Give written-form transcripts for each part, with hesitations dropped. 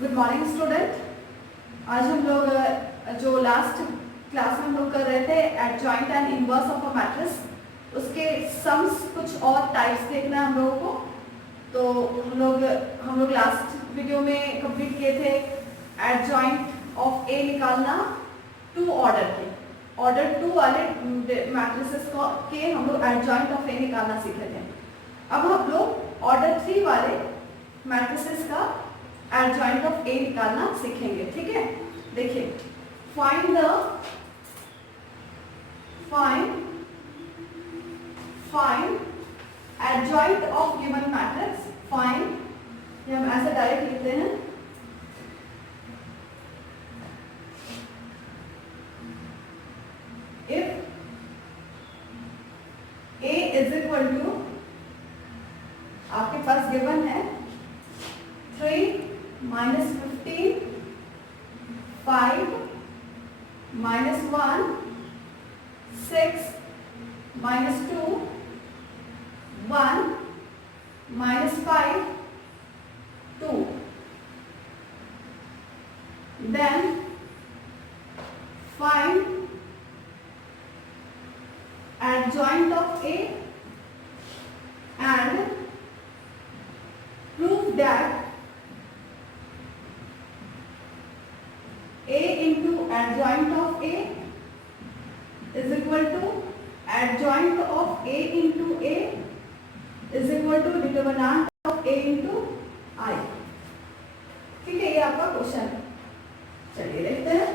Good morning student. आज हम लोग जो लास्ट क्लास में हम लोग कर रहे थे adjoint and inverse of a matrix, उसके सम्स कुछ और टाइप्स देखना है हम लोगों को। तो हम लोग लास्ट वीडियो में कंप्लीट किए थे एडजॉइंट ऑफ ए निकालना टू ऑर्डर के, ऑर्डर 2 वाले मैट्रिसेस के हम लोग एडजॉइंट ऑफ ए निकालना सीखे थे। अब हम लोग ऑर्डर 3 वाले मैट्रिसेस का एडजॉइंट ऑफ ए निकालना सीखेंगे। ठीक है, देखिए find adjoint of given matrix. Find ये हम ऐसे डायरेक्ट लिखते हैं, if A is equal to, आपके पास गिवन है 3 minus 15, 5 minus 1, 6 minus 2, 1 minus 5, 2. Then find adjoint of A and prove that A into adjoint of A is equal to adjoint of A into A is equal to determinant of A into I। ठीक है, ये आपका question है। चलिए देखते हैं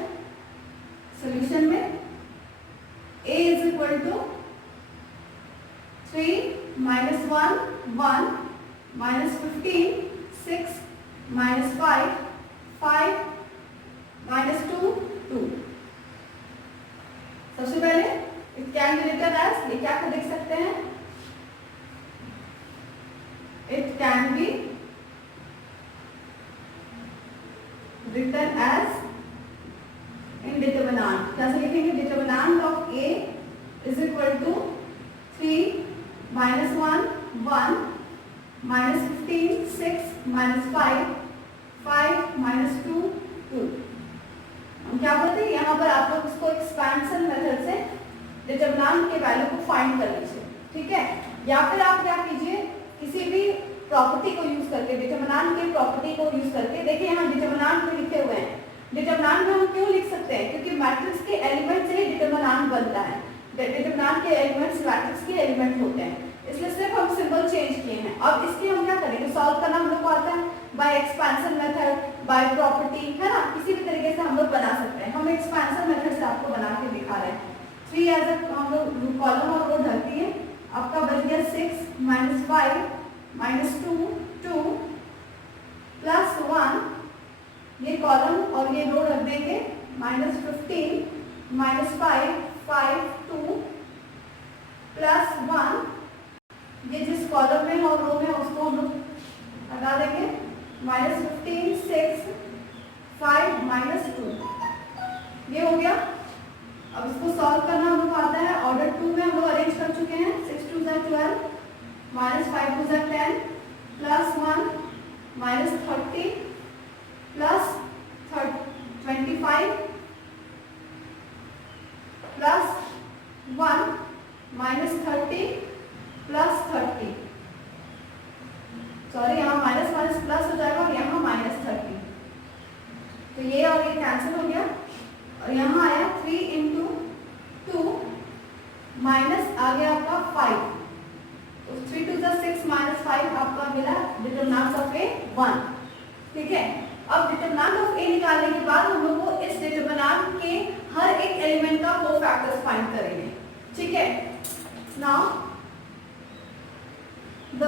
solution में। A is equal to 3 minus 1 1 minus 15 6 minus 5 5 minus 2 2। सबसे पहले it can be written as, ये क्या को देख सकते हैं, it can be written as in determinant. कैसे लिखेंगे? Determinant of A is equal to 3 minus 1 1 minus 15 6 minus 5 5 minus 2 2। हम क्या बोलते हैं, यहाँ पर आप लोग इसको एक्सपेंशन मेथड से डिटरमिनेंट के वैल्यू को फाइंड कर लीजिए। ठीक है, या फिर आप क्या कीजिए, किसी भी प्रॉपर्टी को यूज करके, डिटरमिनेंट की प्रॉपर्टी को यूज करके, देखिए यहाँ डिटरमिनेंट में लिखे हुए हैं। डिटरमिनेंट में हम क्यों लिख सकते हैं? क्योंकि मैट्रिक्स के एलिमेंट से ही डिटरमिनेंट बनता है। डिटरमिनेंट के एलिमेंट्स मैट्रिक्स के एलिमेंट होते हैं, इसलिए सिर्फ हम सिंबल चेंज किए हैं। अब इसके हम क्या करेंगे, सॉल्व करना हम लोग को आता है by expansion method, by property, है ना, किसी भी तरीके से हम लोग बना सकते हैं। हम एक्सपेंशन मेथड से आपको बना के दिखा रहे हैं। 3 एज अ हम लोग कॉलम और रो ढलती है, आपका बच गया 6 minus 5 minus 2 2 plus 1, ये कॉलम और ये रो रख देंगे, minus 15 minus 5 5 2 plus 1, ये जिस कॉलम में और रो में उसको हम लोग हटा देंगे, minus 15 6 5 minus 2, ये हो गया। अब इसको सॉल्व करना हम लोग आता है, ऑर्डर 2 में हम लोग अरेंज कर चुके हैं। 6 2 12 minus 5 2 10 plus 1 minus 30 plus 25 plus 1 minus 30 plus 30, sorry यहाँ माइनस माइनस प्लस हो जाएगा और यहाँ माइनस 30, तो ये और ये कैंसिल हो गया और यहाँ आया 3 इंटू 2 माइनस आ गया आपका 5, तो 3 2 6 minus 5 आपका मिला डिटरमिनेंट ऑफ ए 1। ठीक है, अब डिटरमिनेंट ऑफ ए निकालने के बाद हम लोग को इस डिटरमिनेंट के हर एक एलिमेंट का कोफैक्टर्स फाइंड करेंगे। ठीक है, now the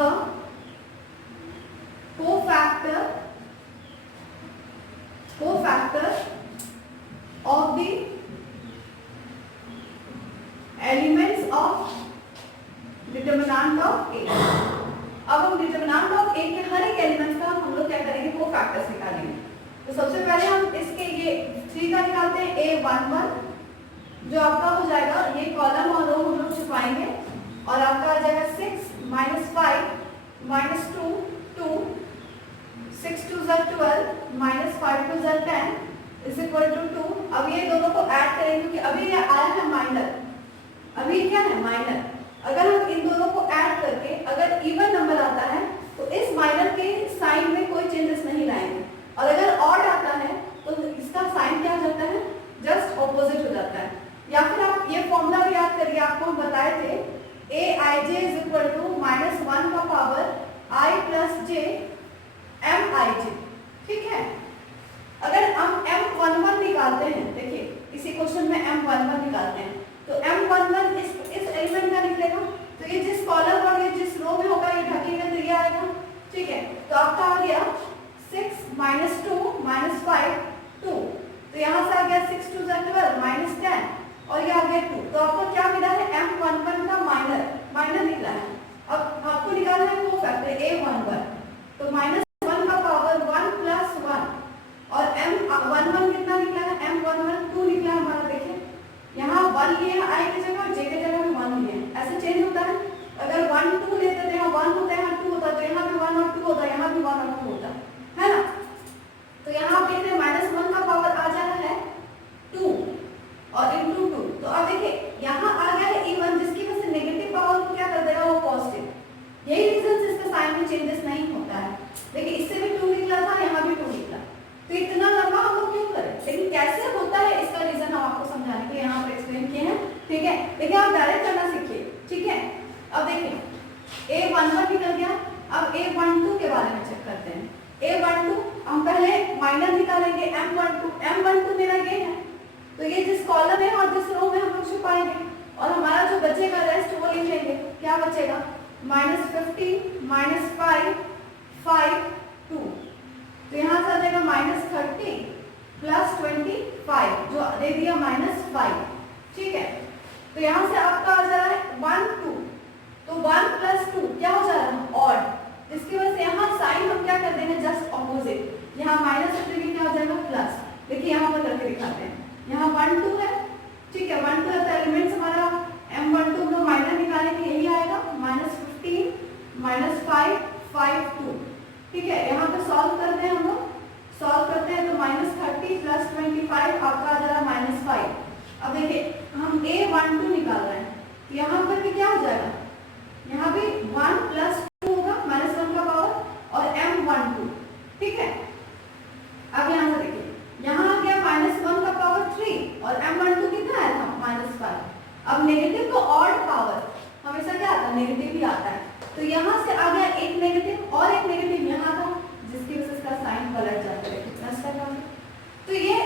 cofactor of the elements of determinant of A। अब हम डिटरमिनेंट ऑफ ए के हर एक एलिमेंट का हम लोग क्या करेंगे, कोफैक्टर्स निकालेंगे। तो सबसे पहले हम इसके ये 3 का निकालते हैं, A11, जो आपका हो जाएगा, ये कॉलम और रो हम लोग छुपाएंगे और आपका आ जाएगा 6 minus 5 minus 2 2 6 2 12 minus equal to 2। अब ये दोनों को ऐड करेंगे क्योंकि अभी ये आया है माइनर, अभी क्या है माइनर। अगर हम इन दोनों को ऐड करके अगर इवन नंबर आता है तो इस माइनर के साइन में कोई चेंजेस नहीं लाएंगे, और अगर ऑड आता है तो इसका साइन क्या हो जाता है, जस्ट ऑपोजिट हो जाता है। या फिर आप ये फॉर्मूला भी याद करिए, आपको हम बताए थे aij इज इक्वल टू -1 का power I plus j mij, ठीक है। अगर हम m11 निकालते हैं, देखिए इसी क्वेश्चन में m11 निकालते हैं तो m11 इस एलिमेंट का निकलेगा, तो ये जिस कॉलम और ये जिस रो में होगा ये ढकेंगे तो ये आएगा, ठीक है। तो आपका आ गया 6 - 2 - 5 2, तो यहाँ से आ गया 6 2 12 -10 और ये आ गया 2। तो आपको क्या मिला है, m11 का माइनर निकला है। अब आपको निकालना है कोफैक्टर a11, तो -1 का पावर 1 प्लस 1 और m11 कितना निकला है, m11 2 निकला हमारा। देखिए यहाँ 1 लिए है i की जगह और j की जगह भी 1 लिए है, ऐसे चेंज होता है। अगर 1 2 लेते तो यहाँ 1 होता है, यहाँ 2 होता, तो यहाँ भी 1 और 2 होता, यहाँ भी 1 और 2 होता है ना। तो यहाँ आप देखते हैं -1 का पावर आ जा रहा है 2 और इंटू 2, तो अब देखिए यहाँ आ गया है इवन, जिसकी वजह से नेगेटिव पावर को क्या कर देगा, वो पॉजिटिव। यही रीजन से इसका साइन में चेंजेस नहीं होता है। देखिए इससे भी 2 निकला था, यहाँ भी 2 निकला, तो इतना लंबा हम लोग क्यों करें, लेकिन कैसे होता है इसका रीजन हम आपको समझाने के लिए यहाँ पर एक्सप्लेन किए हैं, ठीक है। देखिए आप डायरेक्ट करना सीखिए, ठीक है। अब देखिए a11 निकल गया, अब a12 के बारे में चेक करते हैं। a12 हम पहले माइनर निकालेंगे, m12 मेरा ये है, तो ये जिस कॉलम है और जिस रो में हम लोग छुपाएंगे, और हमारा जो बचेगा रेस्ट वो लिख लेंगे। क्या बचेगा, -15 -5 5 2, तो यहाँ से आ जाएगा -30 प्लस 25 जो दे दिया -5, ठीक है। तो यहाँ से आपका आ जा रहा है 1 2, तो 1 प्लस 2 क्या हो जा रहा है, ऑड, जिसकी वजह से यहाँ साइन हम क्या कर देंगे, जस्ट ऑपोजिट। यहाँ माइनस से क्या हो जाएगा प्लस। देखिए यहाँ पर करके दिखाते हैं, यहाँ 1 2 है, ठीक है। 1 2 है तो एलिमेंट्स हमारा m12 को माइनर निकालने के यही आएगा, -15 -5 5 2, ठीक है। यहाँ पे सॉल्व करते हैं, हम लोग सॉल्व करते हैं तो -30 प्लस 25 आपका आ जा रहा है -5। अब देखिए हम a12 निकाल रहे हैं, तो यहाँ पर भी क्या हो जाएगा, यहाँ भी 1 प्लस 2 होगा, -1 का पावर और m12, ठीक है। अब यहाँ से देखिए यहाँ आ गया -1 का पावर 3 और m12 कितना आया था, -5। अब नेगेटिव को ऑड पावर हमेशा क्या आता है, नेगेटिव ही आता है, तो यहाँ से आ गया एक नेगेटिव और एक नेगेटिव यहाँ था, जिसकी वजह से इसका साइन पलट जाता है। तो ये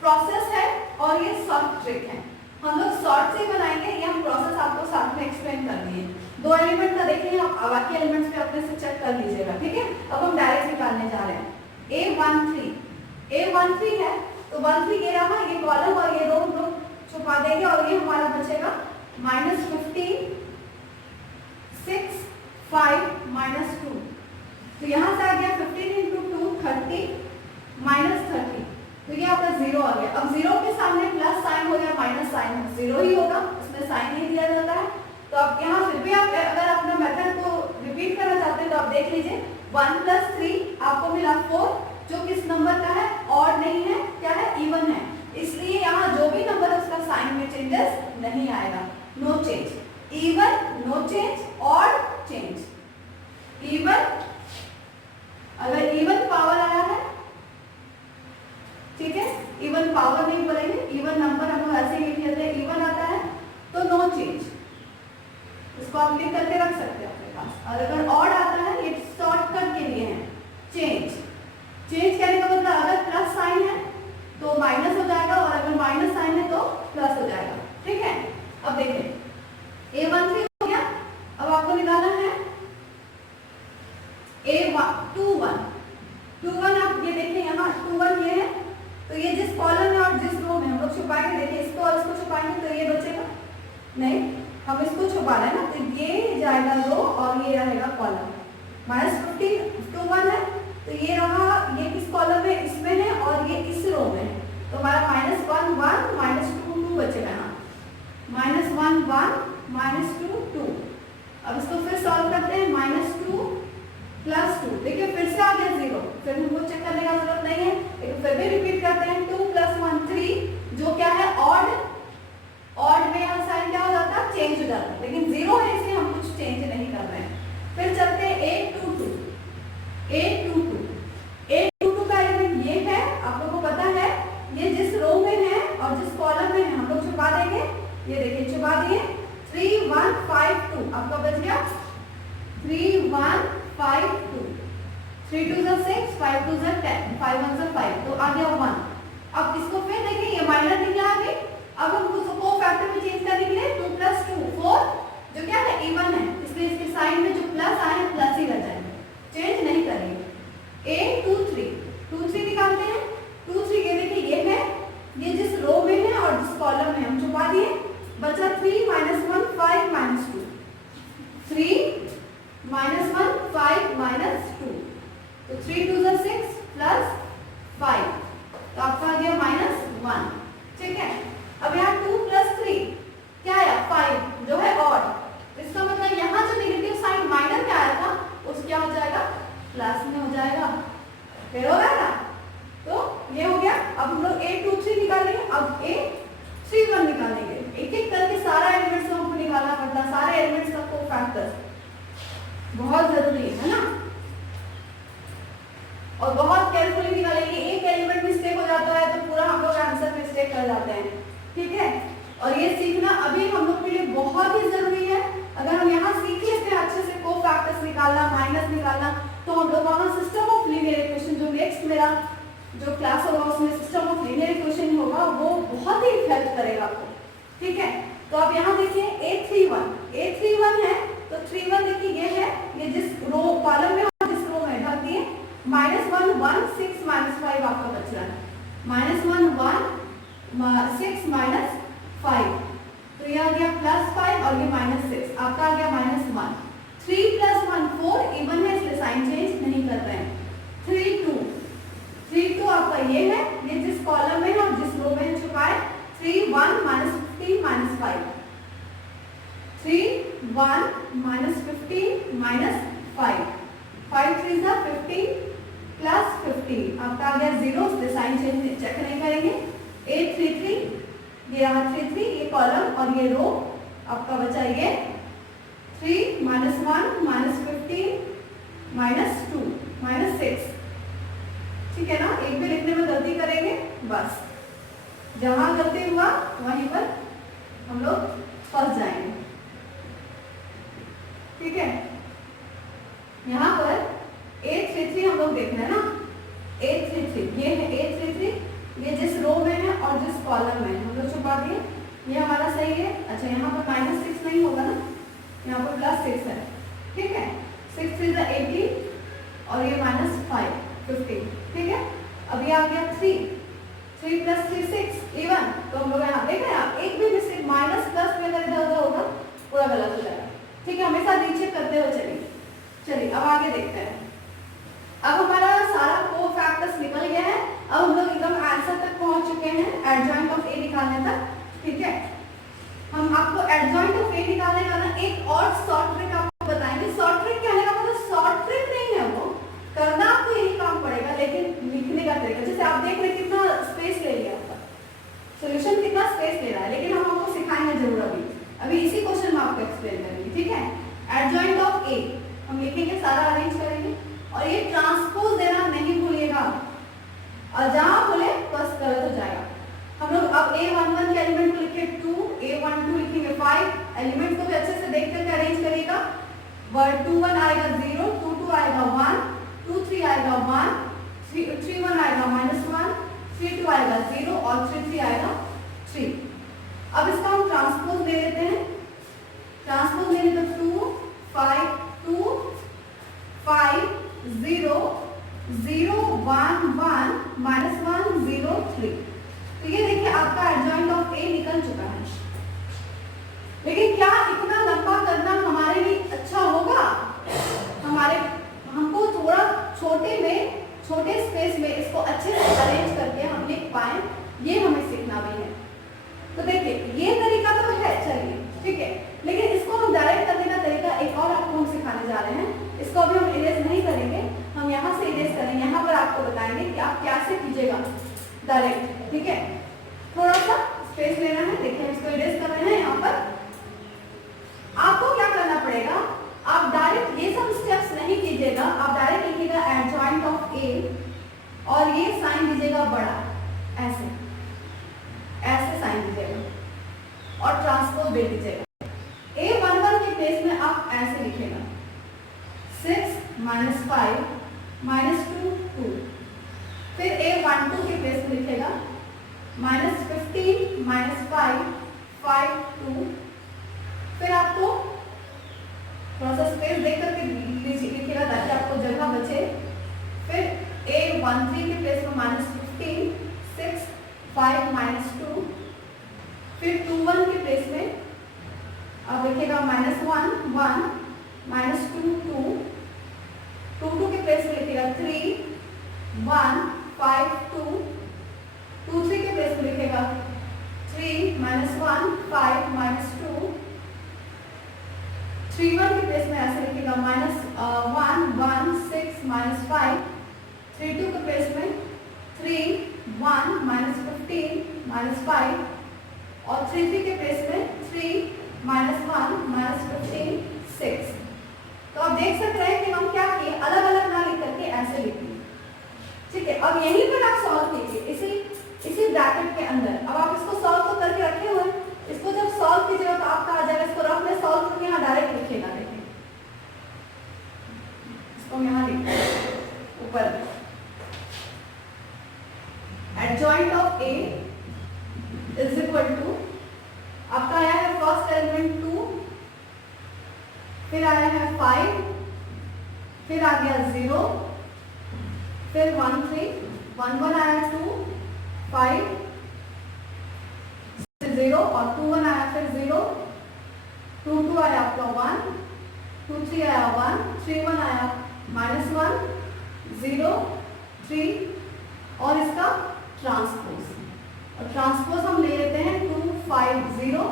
प्रोसेस है और ये शॉर्ट ट्रिक है, हम लोग शॉर्ट से बनाएंगे, ये हम प्रोसेस आपको साथ में एक्सप्लेन कर दिए। 2 एलिमेंट का देखेंगे, आप बाकी एलिमेंट्स पे अपने से चेक कर लीजिएगा, ठीक है। अब हम डायरेक्ट निकालने जा रहे हैं a13 है, तो 13 ये रहा, ये कॉलम और ये रो हम लोग छुपा देंगे और ये हमारा बचेगा -15 6 5 -2, तो यहाँ से आ गया 15 × 2 30 -30, तो ये आपका 0 आ गया। अब 0 के सामने प्लस साइन हो गया, माइनस साइन 0 ही होगा, उसमें साइन नहीं दिया जाता है। तो अब यहाँ फिर भी आप अगर अपना मेथड को रिपीट करना चाहते हैं तो आप देख लीजिए, 1 + 3 आपको मिला 4, जो किस नंबर का है, ऑड नहीं है, क्या है, इवन है, इसलिए यहाँ जो भी नंबर है उसका साइन में चेंजेस नहीं आएगा, no change. Even no change, odd change. Even अगर इवन पावर आया है, ठीक है, इवन पावर नहीं बोलेंगे, इवन नंबर हम लोग ऐसे ही लिख लेते हैं, इवन आता है तो नो चेंज, इसको आप लिख करके रख सकते हैं अपने पास। और अगर ऑड आता है, ये शॉर्टकट के लिए है, चेंज। चेंज कहने का मतलब अगर प्लस साइन है तो माइनस हो जाएगा और अगर माइनस साइन है तो प्लस हो जाएगा, ठीक है। अब देखिए a13 हो गया, अब आपको निकालना है a21 आप ये देखिए यहाँ 21 ये है, तो ये जिस कॉलम में और जिस रो में हम लोग छुपाएंगे, देखिए इसको और इसको छुपाएंगे तो ये बचेगा नहीं, हम इसको छुपा रहे हैं ना, तो ये जाएगा रो और ये रहेगा कॉलम। -15 21 है, तो ये रहा, ये किस कॉलम में, इसमें है और ये इस रो में है, तो हमारा -1 1 -2 2 बचेगा यहाँ, -1 1 -2 2। अब इसको फिर सॉल्व करते हैं, -2 + 2, देखिए फिर से आ गया 0, फिर हमको चेक करने का जरूरत नहीं है, लेकिन फिर भी रिपीट करते हैं, 2 + 1 1 5 2, 3 2 ज़ा 6, 5 2 ज़ा 10, 5 1 ज़ा 5, तो आ गया 1। अब इसको फिर देखिए, ये माइनर निकला अभी, अब हम उसको कोफैक्टर में चेंज करने के लिए 2 + 2 4, जो क्या है इवन है, इसलिए इसके साइड में जो प्लस आए हैं प्लस ही रह जाएंगे, चेंज नहीं करेंगे। A 2 3, 2 3 निकालते हैं। 2 3 ये देखिए ये है, ये जिस रो में है और जिस कॉलम में हम छुपा दिए, बचा 3 - 1 5 - 2, 3 - 1 5 - 2, तो 3 2 ज़ा 6 प्लस 5, तो आपका आ गया -1, ठीक है। अब यहाँ 2 + 3 क्या आया 5, जो है ऑड, इसका मतलब यहाँ जो नेगेटिव साइन माइनर में आया था उस क्या हो जाएगा, प्लस में हो जाएगा, फिर हो रहा है। तो ये हो गया। अब हम लोग A 2 3 निकालेंगे, अब A 3 1 निकालेंगे, एक एक करके सारा एलिमेंट्स को हमको निकालना पड़ता है, सारे एलिमेंट्स का कोफैक्टर बहुत जरूरी है ना, और बहुत केयरफुली निकालेंगे। एक एलिमेंट मिस्टेक हो जाता है तो पूरा हम लोग आंसर मिस्टेक कर जाते हैं, ठीक है। और ये सीखना अभी हम लोग के लिए बहुत ही जरूरी है। अगर हम यहाँ सीख लेते हैं अच्छे से कोफैक्टर्स निकालना, माइनस निकालना, तो हम लोग वहाँ सिस्टम ऑफ लीनियर इक्वेशन, जो नेक्स्ट मेरा जो क्लास होगा उसमें सिस्टम ऑफ लीनियर इक्वेशन होगा, वो बहुत ही हेल्प करेगा आपको, ठीक है। तो अब यहाँ देखिए A 3 1 है, तो 3 1 देखिए ये है, ये जिस रो कॉलम में और जिस रो में ढक दिए, -1 1 6 -5 आपका बच रहा है, -1 1 6 -5, तो ये आ गया +5 और ये -6, आपका आ गया -1। 3 + 1 4, इवन है इसलिए साइन चेंज नहीं कर रहे हैं। 3 2 आपका ये है, ये जिस कॉलम में है और जिस रो में छुपाए, 3 1 -15 -5, 3 1 -15 -5, 5 3 ज़ा 15 + 15, आपका आ गया 0, इसलिए साइन चेंज चेक नहीं करेंगे। A 3 3, ये रहा 3 3, ये कॉलम और ये रो आपका बचा ये 3 - 1 -15 -2 -6, ठीक है ना। एक भी लिखने में गलती करेंगे, बस जहां गलती हुआ वहीं पर हम लोग फंस जाएंगे, ठीक है। यहाँ पर A 3 3 हम लोग देख रहे हैं ना, A 3 3 ये है, A 3 3 ये जिस रो में है और जिस कॉलम में हम लोग छुपा दिए, ये हमारा सही है। अच्छा यहाँ पर -6 नहीं होगा ना, यहाँ पर +6 है, ठीक है। 6 3 ज़ा 18 और ये -5 15, ठीक है। अब ये आ गया 3 + 3 6 इवन, तो हम लोग यहाँ देख रहे हैं, आप एक भी मिस्टेक माइनस प्लस में अगर इधर उधर होगा पूरा गलत हो जाएगा, ठीक है। हमेशा रीचेक करते हुए चलिए अब आगे देखते हैं। अब हमारा सारा कोफैक्टर्स निकल गया है, अब हम लोग एकदम आंसर तक पहुंच चुके हैं, एडजॉइंट ऑफ A निकालने तक, ठीक है। हम आपको एडजॉइंट ऑफ A निकालने का ना एक और शॉर्ट ट्रिक आपको बताएंगे। शॉर्ट ट्रिक कहने का मतलब शॉर्ट ट्रिक नहीं है, वो करना आपको यही काम पड़ेगा, लेकिन लिखने का तरीका, जैसे आप देख रहे कितना स्पेस ले लिया आपका सॉल्यूशन, कितना स्पेस ले रहा है, लेकिन हम आपको सिखाएंगे जरूर अभी इसी क्वेश्चन में आपको एक्सप्लेन करेंगे, ठीक है। एडजॉइंट ऑफ A हम लिखेंगे, सारा अरेंज करेंगे, और ये ट्रांसपोज देना नहीं भूलिएगा, और जहां भूले बस गलत हो जाएगा। हम लोग अब A11 के एलिमेंट को लिखे 2, A12 लिखेंगे 5, एलिमेंट को भी अच्छे से देख करके अरेंज करिएगा। 21 आएगा 0, 22 आएगा 1, 23 आएगा 1, 31 आएगा -1, 32 आएगा 0 और 33 आएगा 3। अब इसका हम ट्रांसपोज ले लेते हैं। ट्रांसपोज लेने तो 2 5 2 5 0 0 1 1 -1 0 3, तो ये देखिए आपका एडजॉइंट ऑफ A निकल चुका है। लेकिन क्या इतना लंबा करना हमारे लिए अच्छा होगा? हमको थोड़ा छोटे स्पेस में इसको अच्छे से अरेंज करके हम लिख पाए, ये हमें सीखना भी है। तो देखिए ये तरीका तो है, चलिए ठीक है, लेकिन इसको हम डायरेक्ट करने का तरीका एक और आपको हम सिखाने जा रहे हैं। इसको अभी हम इरेज नहीं करेंगे, हम यहाँ से इरेज करेंगे, यहाँ पर आपको बताएंगे कि आप कैसे कीजिएगा डायरेक्ट, ठीक है। थोड़ा सा स्पेस लेना है, देखिए इसको इरेज कर रहे हैं। यहाँ पर आपको क्या करना पड़ेगा, आप डायरेक्ट ये सब स्टेप्स नहीं कीजिएगा, आप डायरेक्ट लिखिएगा एडजॉइंट ऑफ A और ये साइन दीजिएगा बड़ा, ऐसे ऐसे साइन दीजिएगा और ट्रांसपोज दे दीजिएगा। A11 के प्लेस में आप ऐसे लिखेगा, 5 -2 2। फिर a 1 2 के प्लेस में लिखेगा -15 -5 5 2। फिर आपको थोड़ा सा स्पेस देख करके लिखिएगा ताकि आपको जगह बचे। फिर a 1 3 के प्लेस में -15 6 5 -2। फिर 2 1 के प्लेस में अब लिखेगा -1 1 -2 2। 2 2 के प्लेस में लिखेगा 3 1 5 2। 2 3 के प्लेस में लिखेगा 3 -1 5 -2। 3 1 के प्लेस में ऐसे लिखेगा -1 1 6 -5। 3 2 के प्लेस में 3 1 -15 -5। और 3 3 के प्लेस में 3 -1 -15 6। तो आप देख सकते हैं कि हम क्या किए, अलग अलग ना लिख करके ऐसे लिखिए। ठीक है, अब यहीं पर आप सॉल्व कीजिए इसी ब्रैकेट के अंदर। अब आप इसको सॉल्व तो करके रखे हुए, इसको जब सॉल्व कीजिएगा तो आपका आ जाएगा। इसको रफ में सॉल्व करके यहाँ डायरेक्ट लिखिएगा। देखिए इसको यहाँ लिखिए ऊपर, adjoint of A is equal to, आपका आया है फर्स्ट एलिमेंट 2, फिर आया है 5, फिर आ गया 0, फिर 1 3 1 1 आया 2 5 0 और 2 1 आया फिर 0 2 2 आया आपका 1 2 3 आया 1 3 1 आया -1 0 3 और इसका ट्रांसपोज। और ट्रांसपोज हम ले लेते हैं 2 5 0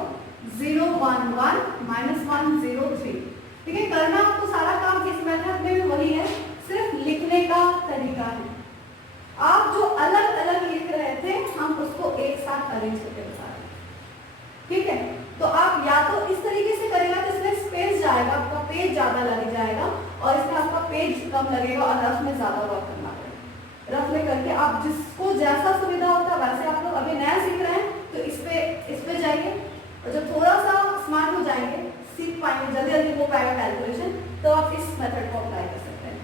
0 1 1 -1 0 3। ठीक है, करना आपको सारा काम इस मेथड में भी वही है, सिर्फ लिखने का तरीका है। आप जो अलग अलग लिख रहे थे हम उसको एक साथ अरेंज करके बता रहे हैं। ठीक है, तो आप या तो इस तरीके से करेगा तो इसमें स्पेस जाएगा, आपका पेज ज्यादा लग जाएगा और इसमें आपका पेज कम लगेगा और रफ में ज्यादा वर्क करना पड़ेगा। रफ में करके आप जिसको जैसा सुविधा होता है वैसे, आप लोग अभी नया सीख रहे हैं तो इस पे जाइए और जब थोड़ा सा स्मार्ट हो जाएंगे, सीख पाएंगे, जल्दी जल्दी हो पाएगा कैलकुलेशन, तो आप इस मेथड को अप्लाई कर सकते हैं।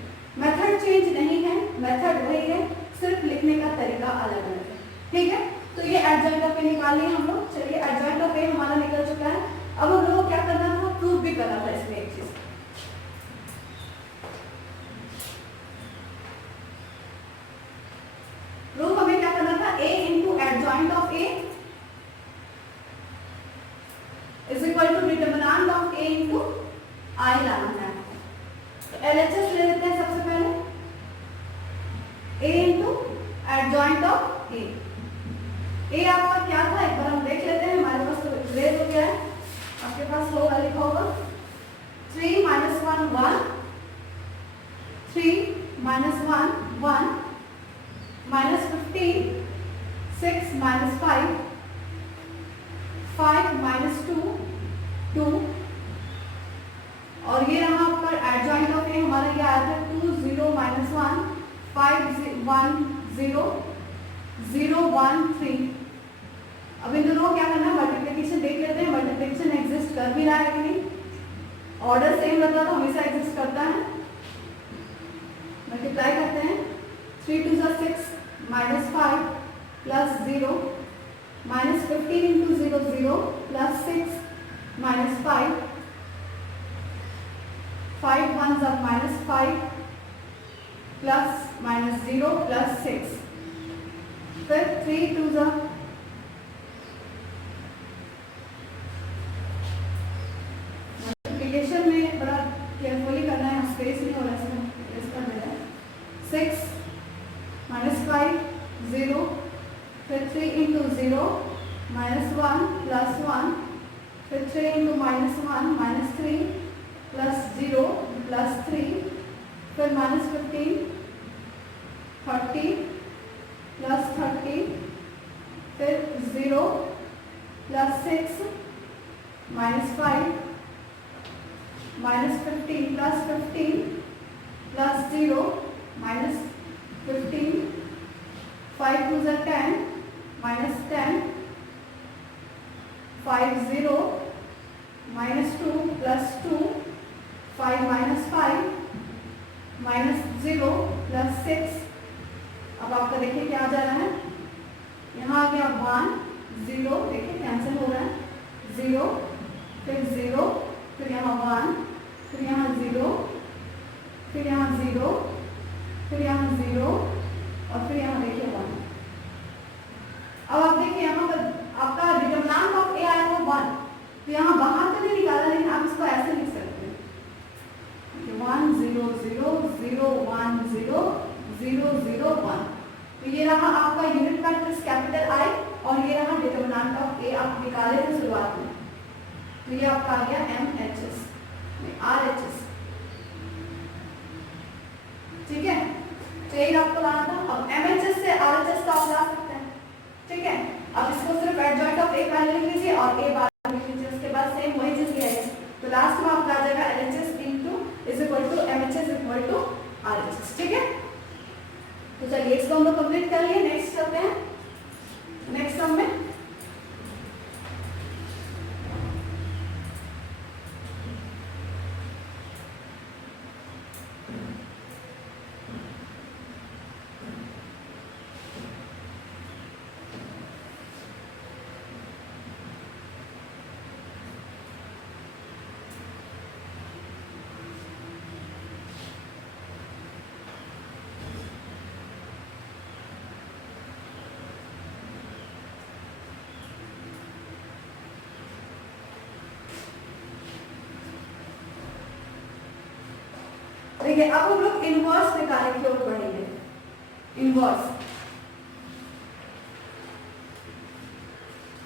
मेथड चेंज नहीं है, मेथड वही है, सिर्फ लिखने का तरीका अलग अलग है। ठीक है, तो ये एडजॉइंट ऑफ ए निकाल लिए हम लोग। चलिए, एडजॉइंट ऑफ ए हमारा निकल चुका है। अब हम लोग को क्या करना था, प्रूव भी करना था इसमें एक चीज। प्रूव हमें क्या करना था, a into adjoint of a is equal to determinant of a into I लाना है। तो LHS ले लेते हैं सबसे पहले, a into adjoint of a। a आपका क्या था एक बार हम देख लेते हैं, हमारे पास तो रेज हो गया है, आपके पास होगा, लिखा होगा 3 - 1 1 3 - 1 1 -15 6 - 5 5 - 2 2। और ये रहा आपका एडजॉइंट ऑफ ए, हमारा ये आया था 2 0 - 1 5 1 0 0 1 3। अब इन दोनों को क्या करना है, मल्टीप्लिकेशन देख लेते हैं, मल्टीप्लिकेशन एग्जिस्ट कर भी रहा है कि नहीं। ऑर्डर सेम रहता तो हमेशा एग्जिस्ट करता है। मल्टीप्लाई करते हैं, 3 2 6 -5 plus 0 -15 into 0 0 plus 6 -5 5 1 -5 plus -0 plus 6। फिर 3 2 मल्टीप्लिकेशन में बड़ा केयरफुली करना है, स्पेस नहीं हो रहा है इसका देना है। 6 -5 0 फिर 3 इंटू 0 -1 प्लस 1 फिर 3 इंटू -1 -3 प्लस 0 प्लस 3 फिर -15 30 प्लस 30 फिर 0 प्लस 6 -5 -15 प्लस 15 प्लस 0 -15 5 2 10 -10 5 0 -2 प्लस 2 5 -5 -0 + 6। अब आपका देखिए क्या आ जा रहा है, यहाँ आ गया 1 0, देखिए कैंसिल हो रहा है, 0 फिर 0 फिर यहाँ 1 फिर यहाँ 0 फिर यहाँ 0 फिर यहाँ 0 और फिर यहाँ देखिए 1। अब आप देखिए यहाँ पर आपका डिटरमिनेंट ऑफ ए आया था 1, तो यहाँ बाहर तो नहीं निकाला, लेकिन आप इसको ऐसे लिख सकते हैं 1 0 0 0 1 0 0 0 1। तो ये रहा आपका यूनिट मैट्रिक्स कैपिटल आई और ये रहा डिटरमिनेंट ऑफ ए आप निकाले थे शुरुआत में। तो ये आपका आ गया MHS RHS, ठीक है। तो यही आपको लाना था। अब MHS से RHS का आप ला सकते हैं, ठीक है। अब इसको सिर्फ एडजॉइंट ऑफ ए पहले लिख लीजिए और ए बाद लिख लीजिए, उसके बाद सेम वही चीज लिया है। तो लास्ट में आपका आ जाएगा LHS = MHS = RHS, ठीक है। तो चलिए इसको हम लोग कंप्लीट कर लिए, नेक्स्ट चलते हैं नेक्स्ट सम में। देखिए अब हम लोग इनवर्स निकालने की ओर बढ़ेंगे। इनवर्स,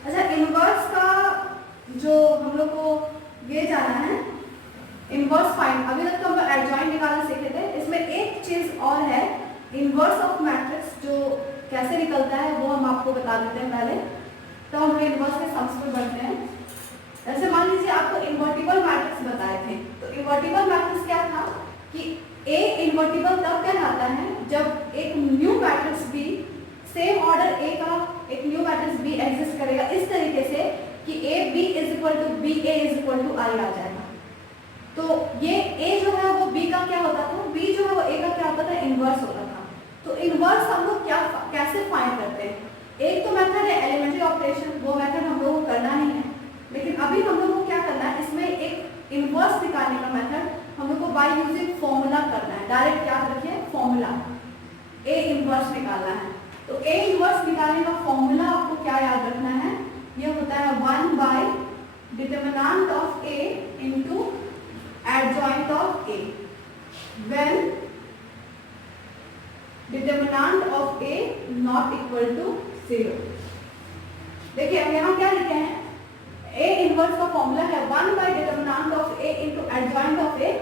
अच्छा इनवर्स का जो हम लोग को ये जाना है इनवर्स फाइंड। अभी तक तो हम लोग एडजॉइंट निकालना सीखे थे, इसमें एक चीज और है, इनवर्स ऑफ मैट्रिक्स जो कैसे निकलता है वो हम आपको बता देते हैं पहले, तो हम इनवर्स के सम्स पे बढ़ते हैं। जैसे मान लीजिए आपको इन्वर्टिबल मैट्रिक्स बताए थे, तो इन्वर्टिबल मैट्रिक्स क्या था कि ए इन्वर्टिबल तब कहलाता है जब एक new matrix B same order A का एक न्यू मैट्रिक्स बी एग्जिस्ट करेगा इस तरीके से कि ए बी = बी ए = आई आ जाएगा। तो ये ए जो है वो बी का क्या होता था, बी जो है वो ए का क्या होता था, इनवर्स होता था। तो इनवर्स हम लोग कैसे फाइंड करते हैं, एक तो मेथड है एलिमेंट्री ऑपरेशन, वो मेथड हम लोग को करना नहीं है, लेकिन अभी हम लोग को क्या करना है, इसमें एक इनवर्स निकालने का मेथड हम लोग को बाय यूजिंग फॉर्मूला करना है। डायरेक्ट याद रखिए फॉर्मूला, ए इनवर्स निकालना है। तो ए इनवर्स निकालने का फॉर्मूला आपको क्या याद रखना है, ये होता है 1 determinant of A into adjoint of A when determinant of A not equal to 0। देखिए अब यहाँ क्या लिखे हैं, ए इनवर्स का फॉर्मूला है 1 determinant of A into adjoint of A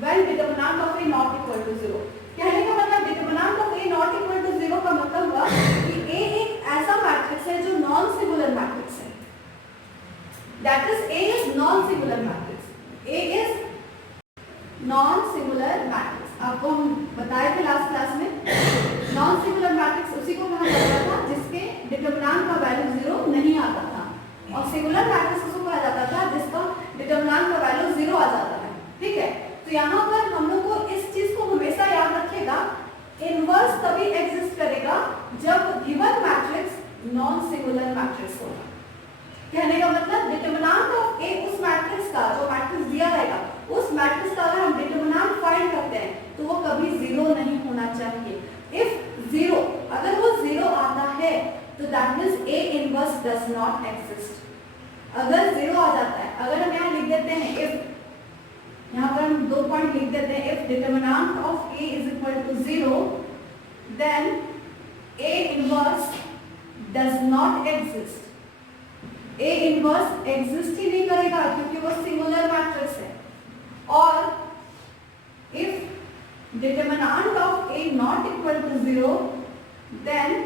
when determinant of A not equal to 0। कहने का मतलब determinant of A not equal to 0 का मतलब हुआ कि ए एक ऐसा मैट्रिक्स है जो नॉन सिंगुलर मैट्रिक्स है, that is a is non singular matrix, A is non singular matrix. आपको हम बताए थे लास्ट क्लास में, नॉन सिंगुलर मैट्रिक्स उसी को कहा जाता था जिसके डिटरमिनेंट का वैल्यू 0 नहीं आता था, और सिंगुलर मैट्रिक्स उसको कहा जाता था जिसका डिटरमिनेंट का वैल्यू 0 आ जाता है, ठीक है। तो यहाँ पर हम लोग को इस चीज को हमेशा याद रखिएगा, इनवर्स तभी एग्जिस्ट करेगा जब given matrix non singular matrix होगा। कहने का मतलब डिटरमिनेंट ऑफ ए उस मैट्रिक्स का जो मैट्रिक्स दिया रहेगा, उस मैट्रिक्स का अगर हम डिटरमिनेंट फाइंड करते हैं तो वो कभी 0 नहीं होना चाहिए। इफ 0, अगर वो 0 आता है तो that means A inverse does not exist. अगर 0 आ जाता है, अगर हम यहाँ लिख देते हैं इफ, यहाँ पर हम 2 पॉइंट लिख देते हैं, if determinant of A is equal to 0 then A inverse does not exist. A inverse exist ही नहीं करेगा क्योंकि वो सिंगुलर मैट्रिक्स है। और if determinant of A not equal to 0 then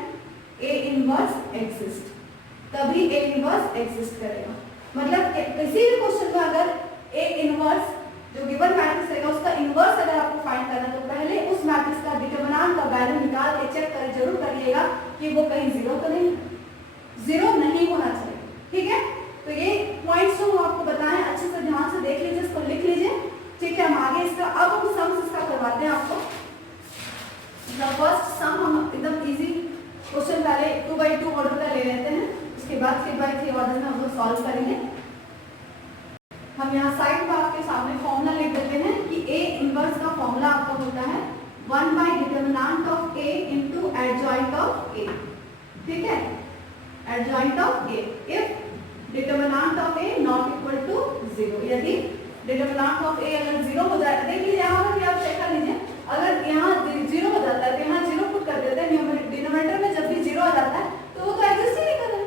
A inverse exist, तभी ए इनवर्स एग्जिस्ट करेगा। मतलब किसी भी क्वेश्चन में अगर ए इनवर्स जो गिवन मैट्रिक्स रहेगा उसका इनवर्स अगर आपको फाइंड करना है तो पहले उस मैट्रिक्स का डिटरमिनेंट का वैल्यू निकाल के चेक कर जरूर करिएगा कि वो कहीं 0 तो नहीं, 0 नहीं होना चाहिए, ठीक है। तो ये पॉइंट्स जो हम आपको बताएं अच्छे से ध्यान से देख लीजिए, इसको लिख लीजिए, ठीक है। हम आगे इसका अब हम सम्स इसका करवाते हैं आपको। द फर्स्ट सम हम एकदम इजी क्वेश्चन पहले 2x2 ऑर्डर का ले लेते हैं, उसके बाद 3x3 ऑर्डर में हम लोग सॉल्व करेंगे। हम यहाँ साइड में आपके सामने फॉर्मूला लिख देते हैं कि A इनवर्स का फॉर्मूला आपका होता है 1 by determinant of A into adjoint of A। ठीक है, adjoint of A if determinant of A not equal to 0। यदि डिटरमिनेंट ऑफ A अगर 0 हो जाए, देख लीजिए यहाँ पर भी आप चेक कर लीजिए, अगर यहाँ 0 हो जाता है तो यहाँ 0 पुट कर देते हैं, डिनोमिनेटर में जब भी 0 आ जाता है तो वो तो एग्जिस्ट ही नहीं कर रहा।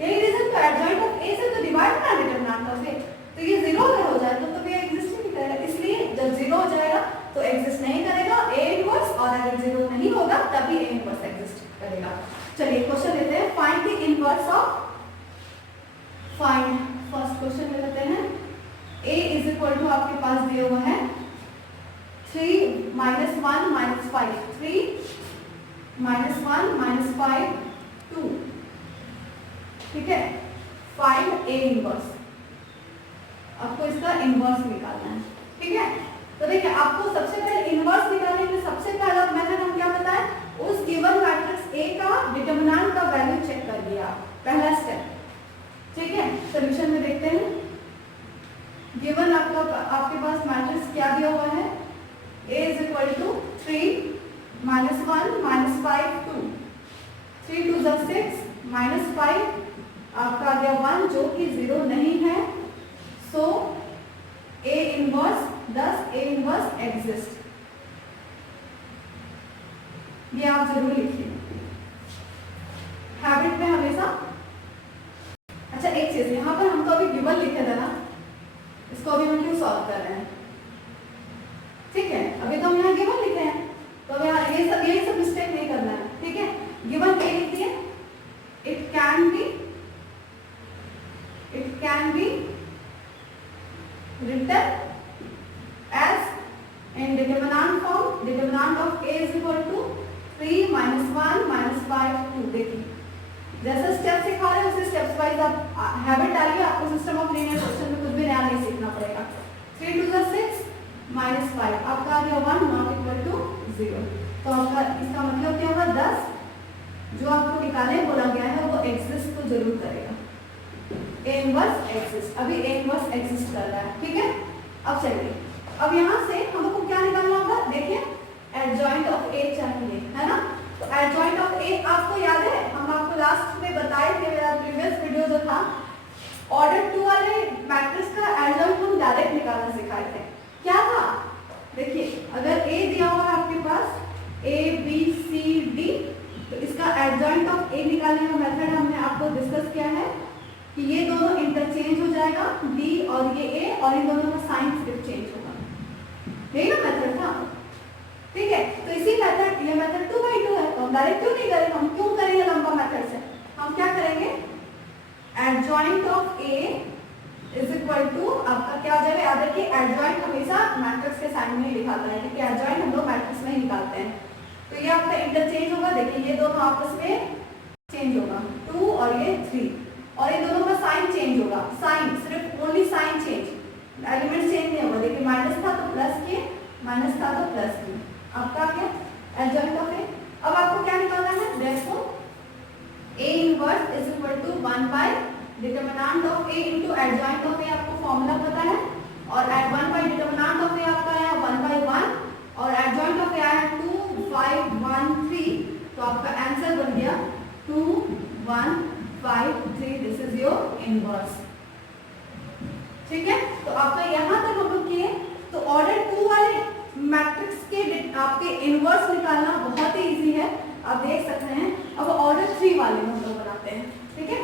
यही रीजन तो एडजॉइंट ऑफ A से तो डिवाइड करना डिटरमिनेंट ऑफ A, तो ये 0 अगर हो जाए तो भी एग्जिस्ट ही नहीं करेगा, इसलिए जब 0 हो जाएगा तो एग्जिस्ट नहीं करेगा A इनवर्स, और अगर 0 नहीं होगा तभी A इनवर्स एग्जिस्ट करेगा। चलिए क्वेश्चन लेते हैं, find the inverse of, find first question ले लेते हैं। A इज इक्वल टू आपके पास दिया हुआ है 3 minus 1 minus 5, 3 minus 1 minus 5 2। ठीक है, फाइंड A इनवर्स, आपको इसका इनवर्स निकालना है। ठीक है, तो देखिए आपको सबसे पहले इनवर्स निकालने के लिए सबसे पहला मेथड हम क्या बताएं, उस गिवन मैट्रिक्स A का डिटरमिनेंट का वैल्यू चेक कर लिया, पहला स्टेप। ठीक है, सॉल्यूशन में देखते हैं। गिवन आपके पास मैट्रिक्स क्या दिया हुआ है, A is equal to 3 minus 1 minus 5 2, 3 2 is 6 minus 5 आपका आ गया 1 जो कि 0 नहीं है, सो A inverse, thus A inverse exist. ये आप जरूर लिखिए हैबिट में हमेशा। अच्छा एक चीज, यहाँ पर हम तो अभी गिवन लिखे थे ना, इसको अभी हम क्यों सॉल्व कर रहे हैं? ठीक है, अभी तो हम यहाँ गिवन लिखे हैं, तो यहाँ यही सब मिस्टेक नहीं करना है। ठीक है, गिवन क्या लिख दिए, it can B written as in determinant form, determinant of A is equal to 3 minus 1 minus 5 2। देखिए जैसे स्टेप सिखा रहे हैं उसे स्टेप्स वाइज आप हैबिट डालिए, आपको सिस्टम ऑफ लीनियर क्वेश्चन में कुछ भी नया नहीं सीखना पड़ेगा। 3 2 is 6 minus 5 आपका आ गया 1 नॉट इक्वल टू 0, तो आपका इसका मतलब क्या होगा, 10 जो आपको निकालने बोला गया है वो एग्जिस्ट तो जरूर करेगा, A इनवर्स एग्जिस्ट। अभी A इनवर्स एग्जिस्ट कर रहा है। ठीक है, अब चलिए, अब यहाँ से हम लोग को क्या निकालना होगा, देखिए एडजॉइंट ऑफ A चाहिए, है ना। तो एडजॉइंट ऑफ A आपको याद है, हम आपको लास्ट में बताए थे, मेरा प्रीवियस वीडियो जो था, ऑर्डर 2 वाले मैट्रिक्स का एडजॉइंट हम डायरेक्ट निकालना सिखाए थे। क्या था, देखिए अगर A दिया हुआ है आपके पास A B C D, तो इसका एडजॉइंट ऑफ A निकालने का मेथड हमने आपको डिस्कस किया है कि ये दोनों इंटरचेंज हो जाएगा, B और ये A, और इन दोनों का साइन सिर्फ चेंज होगा, यही ना मेथड था। ठीक है, तो इसी मेथड, ये मेथड 2x2 है, तो हम डायरेक्ट क्यों नहीं करेंगे, हम क्यों करेंगे लंबा मेथड से, हम क्या करेंगे, adjoint of A is equal to आपका क्या हो जाएगा, याद रखिए एडजॉइंट हमेशा मैट्रिक्स के साइन में ही लिखाता है, क्योंकि एडजॉइंट हम लोग मैट्रिक्स में ही निकालते हैं। तो ये आपका इंटरचेंज होगा, देखिए ये दोनों आपस में चेंज होगा, 2 और ये 3, और इन दोनों का साइन चेंज होगा, साइन सिर्फ only sign change, element change नहीं होगा। देखिए माइनस था तो प्लस के, माइनस था तो प्लस के, आपका क्या एडजॉइंट ऑफ A। अब आपको क्या निकालना है, therefore A inverse is equal to 1 by determinant of A into adjoint of A, आपको फॉर्मूला पता है, और at 1 by determinant of A आपका आया 1 बाय 1, और एडजॉइंट ऑफ A आया 2 5 1 3, तो आपका आंसर बन गया 2 1 5 3, दिस इज योर इनवर्स। ठीक है, तो आपका यहाँ तक हम लोग किए। तो ऑर्डर 2 वाले मैट्रिक्स के आपके इनवर्स निकालना बहुत ही इजी है, आप देख सकते हैं। अब ऑर्डर 3 वाले हम लोग बनाते हैं। ठीक है,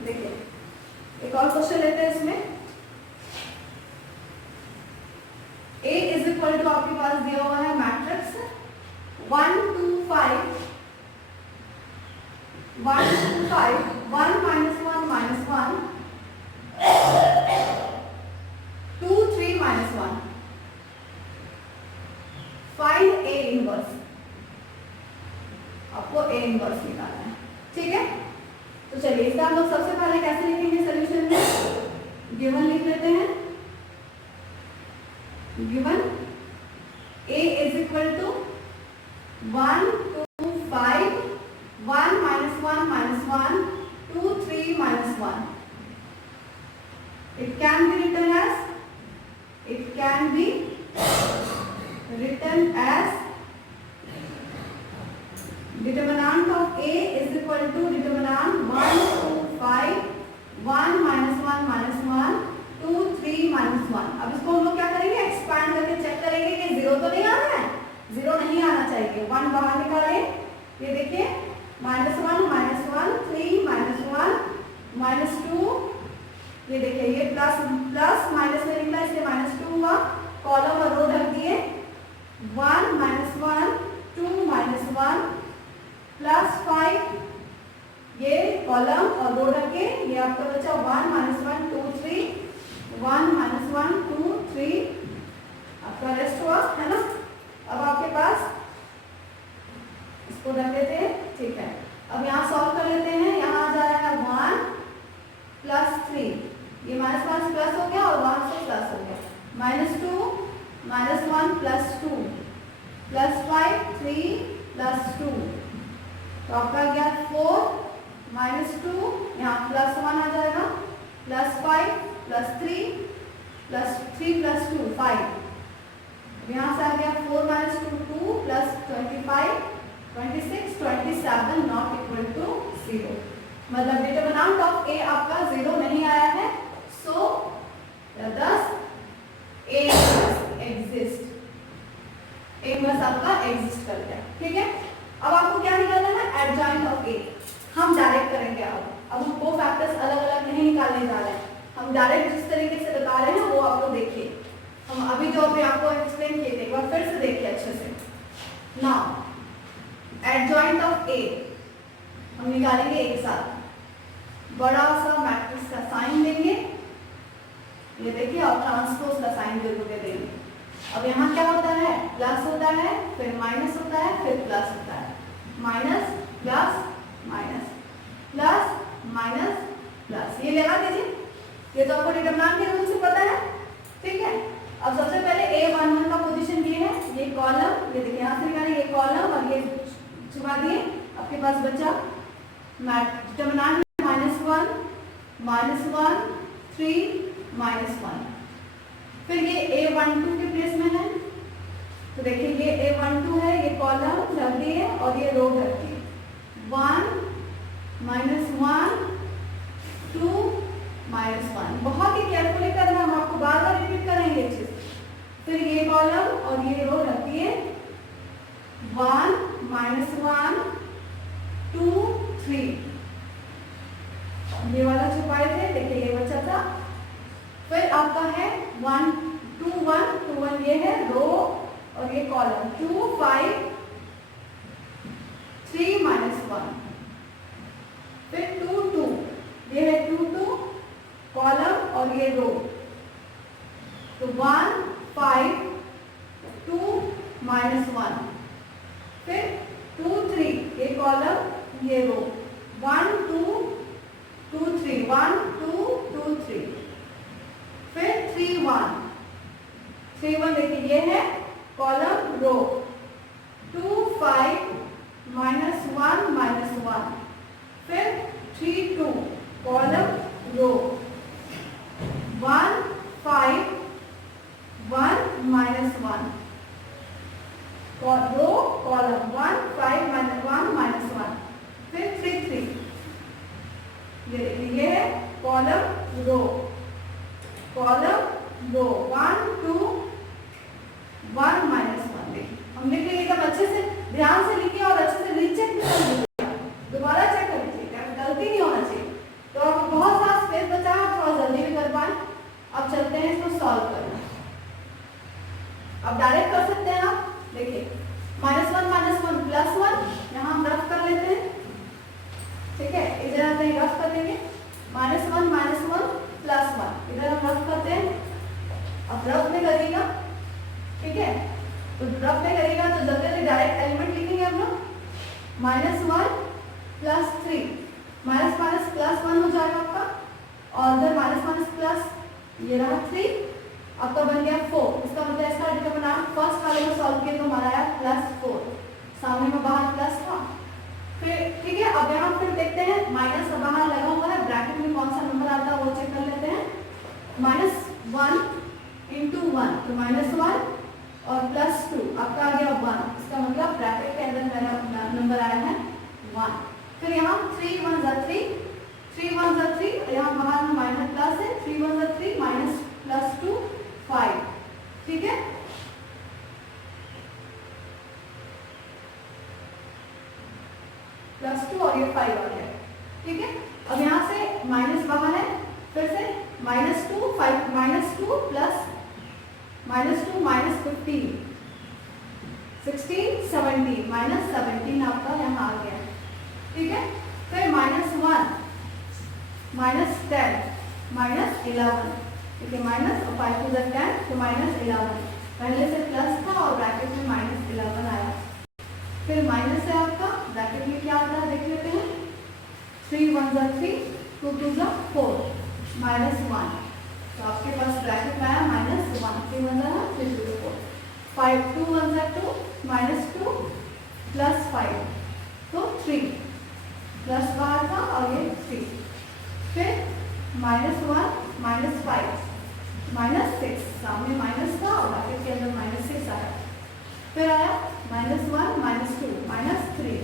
देखिए एक और क्वेश्चन लेते हैं इसमें। A इज इक्वल टू आपके पास दिया हुआ है matrix 1 2 5 1 2 5 1 minus 1 minus 1 2 3 minus 1। Find A inverse. Inverse निकालना है। ठीक है, तो चलिए इसका हम लोग सबसे पहले कैसे लिखेंगे सोल्यूशन में, गिवन लिख लेते हैं। Given a is equal to 1 2 5 1 minus 1 minus 1 2 3 minus 1. It can be written as determinant of a is equal to determinant 1 2 5 1 minus 1 minus 1 2 3 minus 1. अब इसको हम लोग क्या करेंगे, एक्सपांड करके चेक करेंगे कि जीरो तो नहीं आ रहा है, जीरो नहीं आना चाहिए। 1 बाहर निकालें, ये देखिए -1 -1 3 -1 -2, ये देखिए ये प्लस प्लस माइनस में निकला इसलिए -2 हुआ। कॉलम और रो ढक दिए, 1 -1 2 -1 +5, ये कॉलम और रो ढक के ये आपका बचा 1 -1 2 3 1 -1 2 3, आपका रेस्ट हुआ है ना। अब आपके पास इसको रख लेते हैं। ठीक है, अब यहाँ सॉल्व कर लेते हैं। यहाँ आ जा रहा है 1 +3, ये -1 प्लस हो गया और 1 से प्लस हो गया, -2 -1 +2 +5 3 +2, तो आपका गया 4 -2, यहाँ +1 आ जाएगा, +5 +3 +3 +2 5, यहाँ से आ गया 4 -2 2 +25 26 27 नॉट इक्वल टू 0। मतलब डिटरमिनेंट ऑफ ए आपका 0 नहीं आया है, सो thus a exist, a बस आपका एग्जिस्ट कर गया। ठीक है, अब आपको क्या निकालना है, एडजॉइंट ऑफ ए। हम डायरेक्ट करेंगे। अब हम दो फैक्टर्स अलग अलग नहीं निकालने जा रहे हैं, हम डायरेक्ट जिस तरीके से बता रहे हैं वो आप लोग देखिए। हम अभी जो अभी आपको एक्सप्लेन किए थे एक बार फिर से देखिए अच्छे से। नाउ एडजॉइंट ऑफ ए हम निकालेंगे एक साथ, बड़ा सा मैट्रिक्स का साइन देंगे, ये देखिए, और ट्रांसपोज का साइन जरूर देंगे। अब यहाँ क्या होता है, प्लस होता है, फिर माइनस होता है, फिर प्लस होता है, minus plus minus plus minus plus, ये लगा दीजिए। ये तो आपको डिटरमिनेंट के रूल से पता है। ठीक है, अब सबसे पहले A11 का पोजीशन ये है, ये कॉलम, ये देखिए यहाँ से निकाले, ये कॉलम और ये छुपा दिए। आपके पास बचा डिटरमिनेंट -1 -1 3 -1, फिर ये A12 के प्लेस में है, तो देखिए ये A12 है, ये कॉलम रख दिए और ये रो रख दिए, 1 -1 2 -1। बहुत ही केयरफुली करना, हम आपको बार बार रिपीट करेंगे चीज। फिर ये कॉलम और ये रो रख दिए, 1 -1 2 3, ये वाला छुपाए थे, देखिए ये बचा था। फिर आपका है 1 2 1 2 1, ये है रो और ये कॉलम, 2 5 3 -1, फिर 2 2, ये है 2 2 कॉलम और ये रो, तो 1 5 2 -1, फिर 2 3, ये कॉलम ये रो, 1 2 2 3 1 2 2 3, फिर 3 1 3 1, देखिए ये है कॉलम रो, 2 5 -1 -1, फिर 3 2 कॉलम रो, 1 5 1 -1 रो कॉलम, 1 5 -1 -1, फिर 3 3, ये देखिए ये है कॉलम रो कॉलम रो, 1 2 1 -1। देखिए हम लिख लिए, एकदम अच्छे से ध्यान से लिखिए और अच्छे से रीचेक भी कर लीजिए, दोबारा चेक कर लीजिए, गलती नहीं होना चाहिए। तो आपको बहुत सारा स्पेस बचा है, आप थोड़ा जल्दी भी कर पाए। अब चलते हैं इसको सॉल्व करना। अब डायरेक्ट कर सकते हैं आप, देखिए -1 -1 +1, यहाँ हम रफ कर लेते हैं। ठीक है, इधर आते हैं रफ कर लेंगे, -1 -1 +1, इधर हम रफ करते हैं। अब रफ में करिएगा, ठीक है, तो रफ में करिएगा तो जल्दी जल्दी डायरेक्ट एलिमेंट लिखेंगे हम लोग, -1 रहा 3, आपका बन गया 4। इसका मतलब इसका डिटरमिनेंट फर्स्ट वाले में सॉल्व किया तो हमारा आया +4, सामने में बाहर प्लस था। फिर ठीक है, अब यहाँ फिर देखते हैं माइनस बाहर लगा हुआ है, ब्रैकेट में कौन सा नंबर आता है वो चेक कर लेते हैं। -1 × 1 तो -1 और +2 आपका आ गया 1, इसका मतलब ब्रैकेट के अंदर मेरा नंबर आया है 1। फिर यहाँ 3 1 = 3, 3 1 = 3, यहाँ बाहर में माइनस प्लस है, 3 1 = 3 -+2 5, ठीक है। +2 और ये 5 आ गया, ठीक है। अब यहाँ से माइनस बाहर है, फिर से -2 5 -2 प्लस -2 -15 16 17 -17 आपका यहाँ आ गया, ठीक है। फिर -1 -10 -11, ठीक है, माइनस और 5 2 = 10 तो -11, पहले से प्लस था और ब्रैकेट में -11 आया। फिर माइनस है आपका, ब्रैकेट में क्या आता है देख लेते हैं। 3 1 = 3, 2 2 = 4, -1 तो आपके पास ब्रैकेट में आया -1, 3 1 = 3 2 4, 5 2 1 = 2 -2 प्लस 5 तो 3, प्लस बाहर था और ये 3। फिर -1 -5 -6, सामने माइनस था और ब्रैकेट के अंदर -6 आया। फिर आया -1 -2 -3,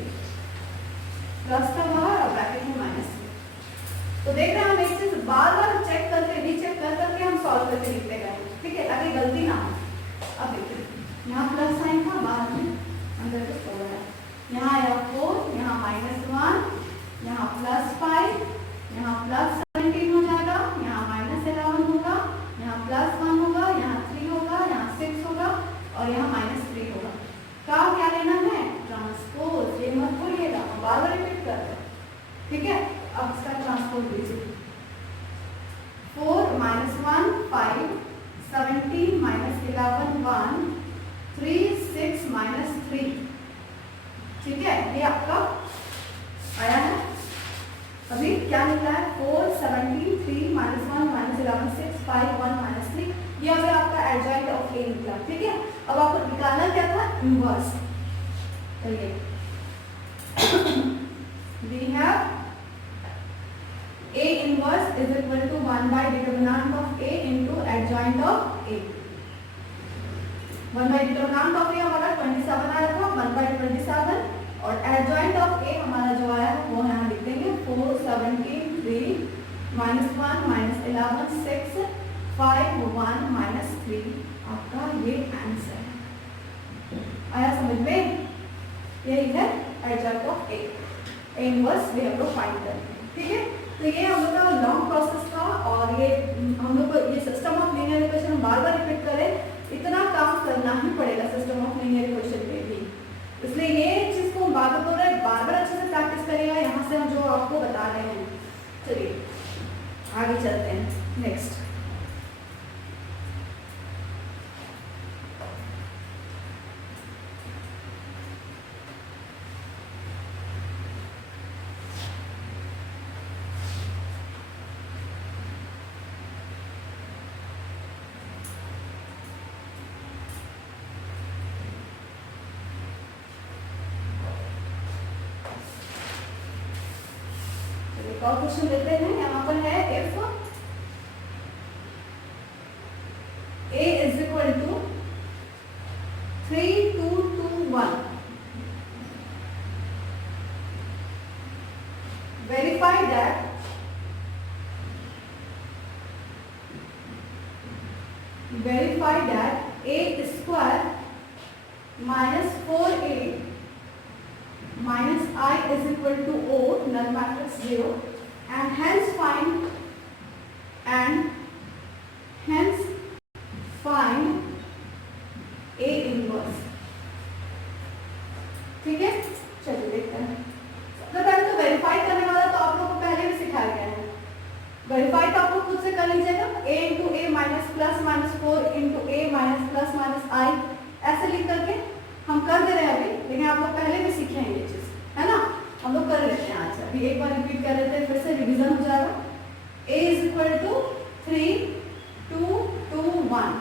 प्लस का बाहर और ब्रैकेट में -3। तो देख रहे हैं हम एक चीज बार बार चेक करके रीचेक कर करके हम सॉल्व करके लिखते गए, ठीक है, ताकि गलती ना हो। अब देखिए यहाँ प्लस साइन था, बाहर में अंदर तो 4 है, यहाँ आया 4, यहाँ -1, यहाँ +5, यहाँ +17 हो जाएगा, यहाँ -11 होगा, यहाँ +1 होगा, यहाँ 3 होगा, यहाँ 6 होगा और यहाँ -3 होगा। काम क्या लेना है? ट्रांसपोज, ये मत भूलिएगा, बार बार रिपीट कर रहे हैं, ठीक है। अब इसका ट्रांसपोज लीजिए। 4 -1 5 17 -11 1 3 6 -3, ठीक है, ये आपका आया है। अभी क्या निकला है? 4 17 3 -1 -11 6 5 1 -3, ये अभी आपका एडजॉइंट ऑफ ए निकला, ठीक है। अब आपको निकालना क्या था? इनवर्स। चलिए we have A inverse is equal to 1 by determinant of A into adjoint of A। 1 by determinant of A हमारा 27 आया था, 1 by 27 और adjoint of A हमारा जो आया है वो यहाँ लिख देंगे 4 17 3 -1 -11 6 5 1 -3, आपका ये आंसर है। आया समझ में? यही है adjoint of A। A inverse we have to find करना, ठीक है। तो ये हम लोग का लॉन्ग प्रोसेस था और ये हम लोग को ये सिस्टम ऑफ लीनियर इक्वेशन हम बार बार रिपीट करें, इतना काम करना ही पड़ेगा सिस्टम ऑफ लीनियर इक्वेशन में भी। इसलिए ये चीज़ को हम बार बार बोल रहे हैं, बार बार अच्छे से प्रैक्टिस करिएगा। यहाँ से हम जो आपको बता रहे हैं, चलिए आगे चलते हैं नेक्स्ट। और क्वेश्चन लेते हैं। यहाँ पर है if A is equal to 3 2 2 1, verify that A square minus 4A minus I is equal to O, null matrix 0, and hence find A inverse, ठीक है। चलिए देखते हैं। सबसे पहले तो वेरीफाई करने वाला तो आप लोगों को पहले भी सिखाया गया है। वेरीफाई तो आप लोग खुद से कर लीजिएगा। A into A minus plus minus 4 into A minus plus minus I, ऐसे लिख करके हम कर दे रहे हैं अभी, लेकिन आप लोग पहले भी सीखे हैं ये चीज, है ना। हम लोग कर लेते हैं आज, अभी एक बार रिपीट कर लेते हैं, फिर से रिवीजन हो जाएगा। A is equal to 3 2 1।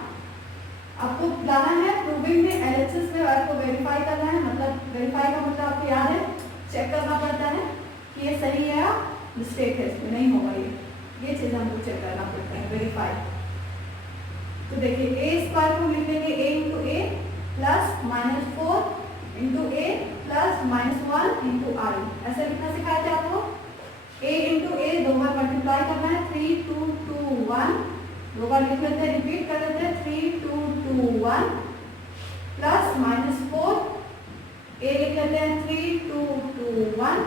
आपको लाना है प्रूविंग में, एलएचएस में आपको वेरीफाई करना है, मतलब वेरीफाई का मतलब आपको याद है, चेक करना पड़ता है कि ये सही है या मिस्टेक है, इसमें नहीं होगा ये चीज़ हमको चेक करना पड़ता है, वेरीफाई। तो देखिए ए स्क्वायर को लिख लेंगे a into A plus -4 into A plus -1 into I, ऐसे लिखना सिखाया थे आपको। a इंटू ए 2 बार मल्टीप्लाई करना है, 3 2 2 1, 2 बार लिख लेते हैं, रिपीट कर लेते हैं, 3 2 2 1 प्लस -4 a लिख लेते हैं, 3 2 2 1,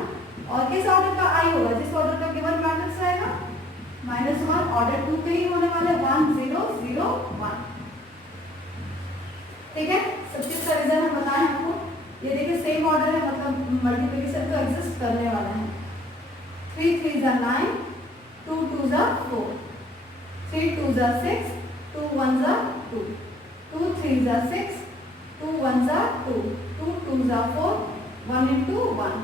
और किस ऑर्डर का आई होगा, जिस ऑर्डर का गिवन मैट्रिक्स रहेगा -1, ऑर्डर 2 पे ही होने वाले 1 0 0 1। ठीक है, सब चीज का रीजन हम बताएं आपको। ये देखिए सेम ऑर्डर है, मतलब मल्टीप्लिकेशन तो एग्जिस्ट करने वाला है। 3 3 जा 9, 2 2 जा 4, 3 2 जा 6, 2 1 जा 2, 2 3 जा 6, 2 1 जा 2, 2 2 जा 4, 1 into 1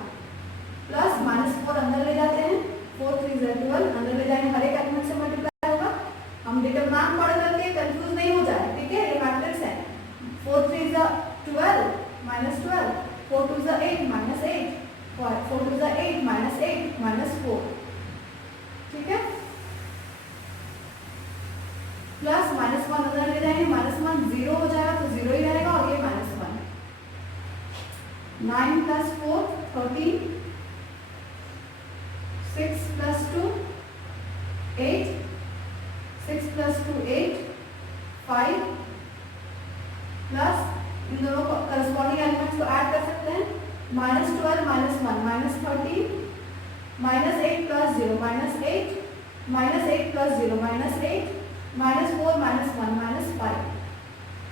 प्लस -4 अंदर ले जाते हैं, 4 3 जा 12, अंदर ले जाएंगे, हर एक एलिमेंट से मल्टीप्लाई होगा। हम डिटरमिनेंट पढ़ करके कंफ्यूज नहीं हो जाए, ठीक है, ये मैट्रिक्स है। 4 3 जा 12 -12, 4 2 जा 8 -8, 4 2 जा 8 -8 -4, ठीक है, प्लस -1 अंदर ले जाएंगे, -1 0 हो जाएगा तो 0 ही रहेगा, और ये -1, 9 + 4 13, 6 + 2 8, 6 + 2 8, 5 प्लस इन दोनों को करस्पॉन्डिंग एलिमेंट्स को ऐड कर सकते हैं, -12 -1 -13, -8 + 0 -8, -8 + 0 -8, -4 -1 -5।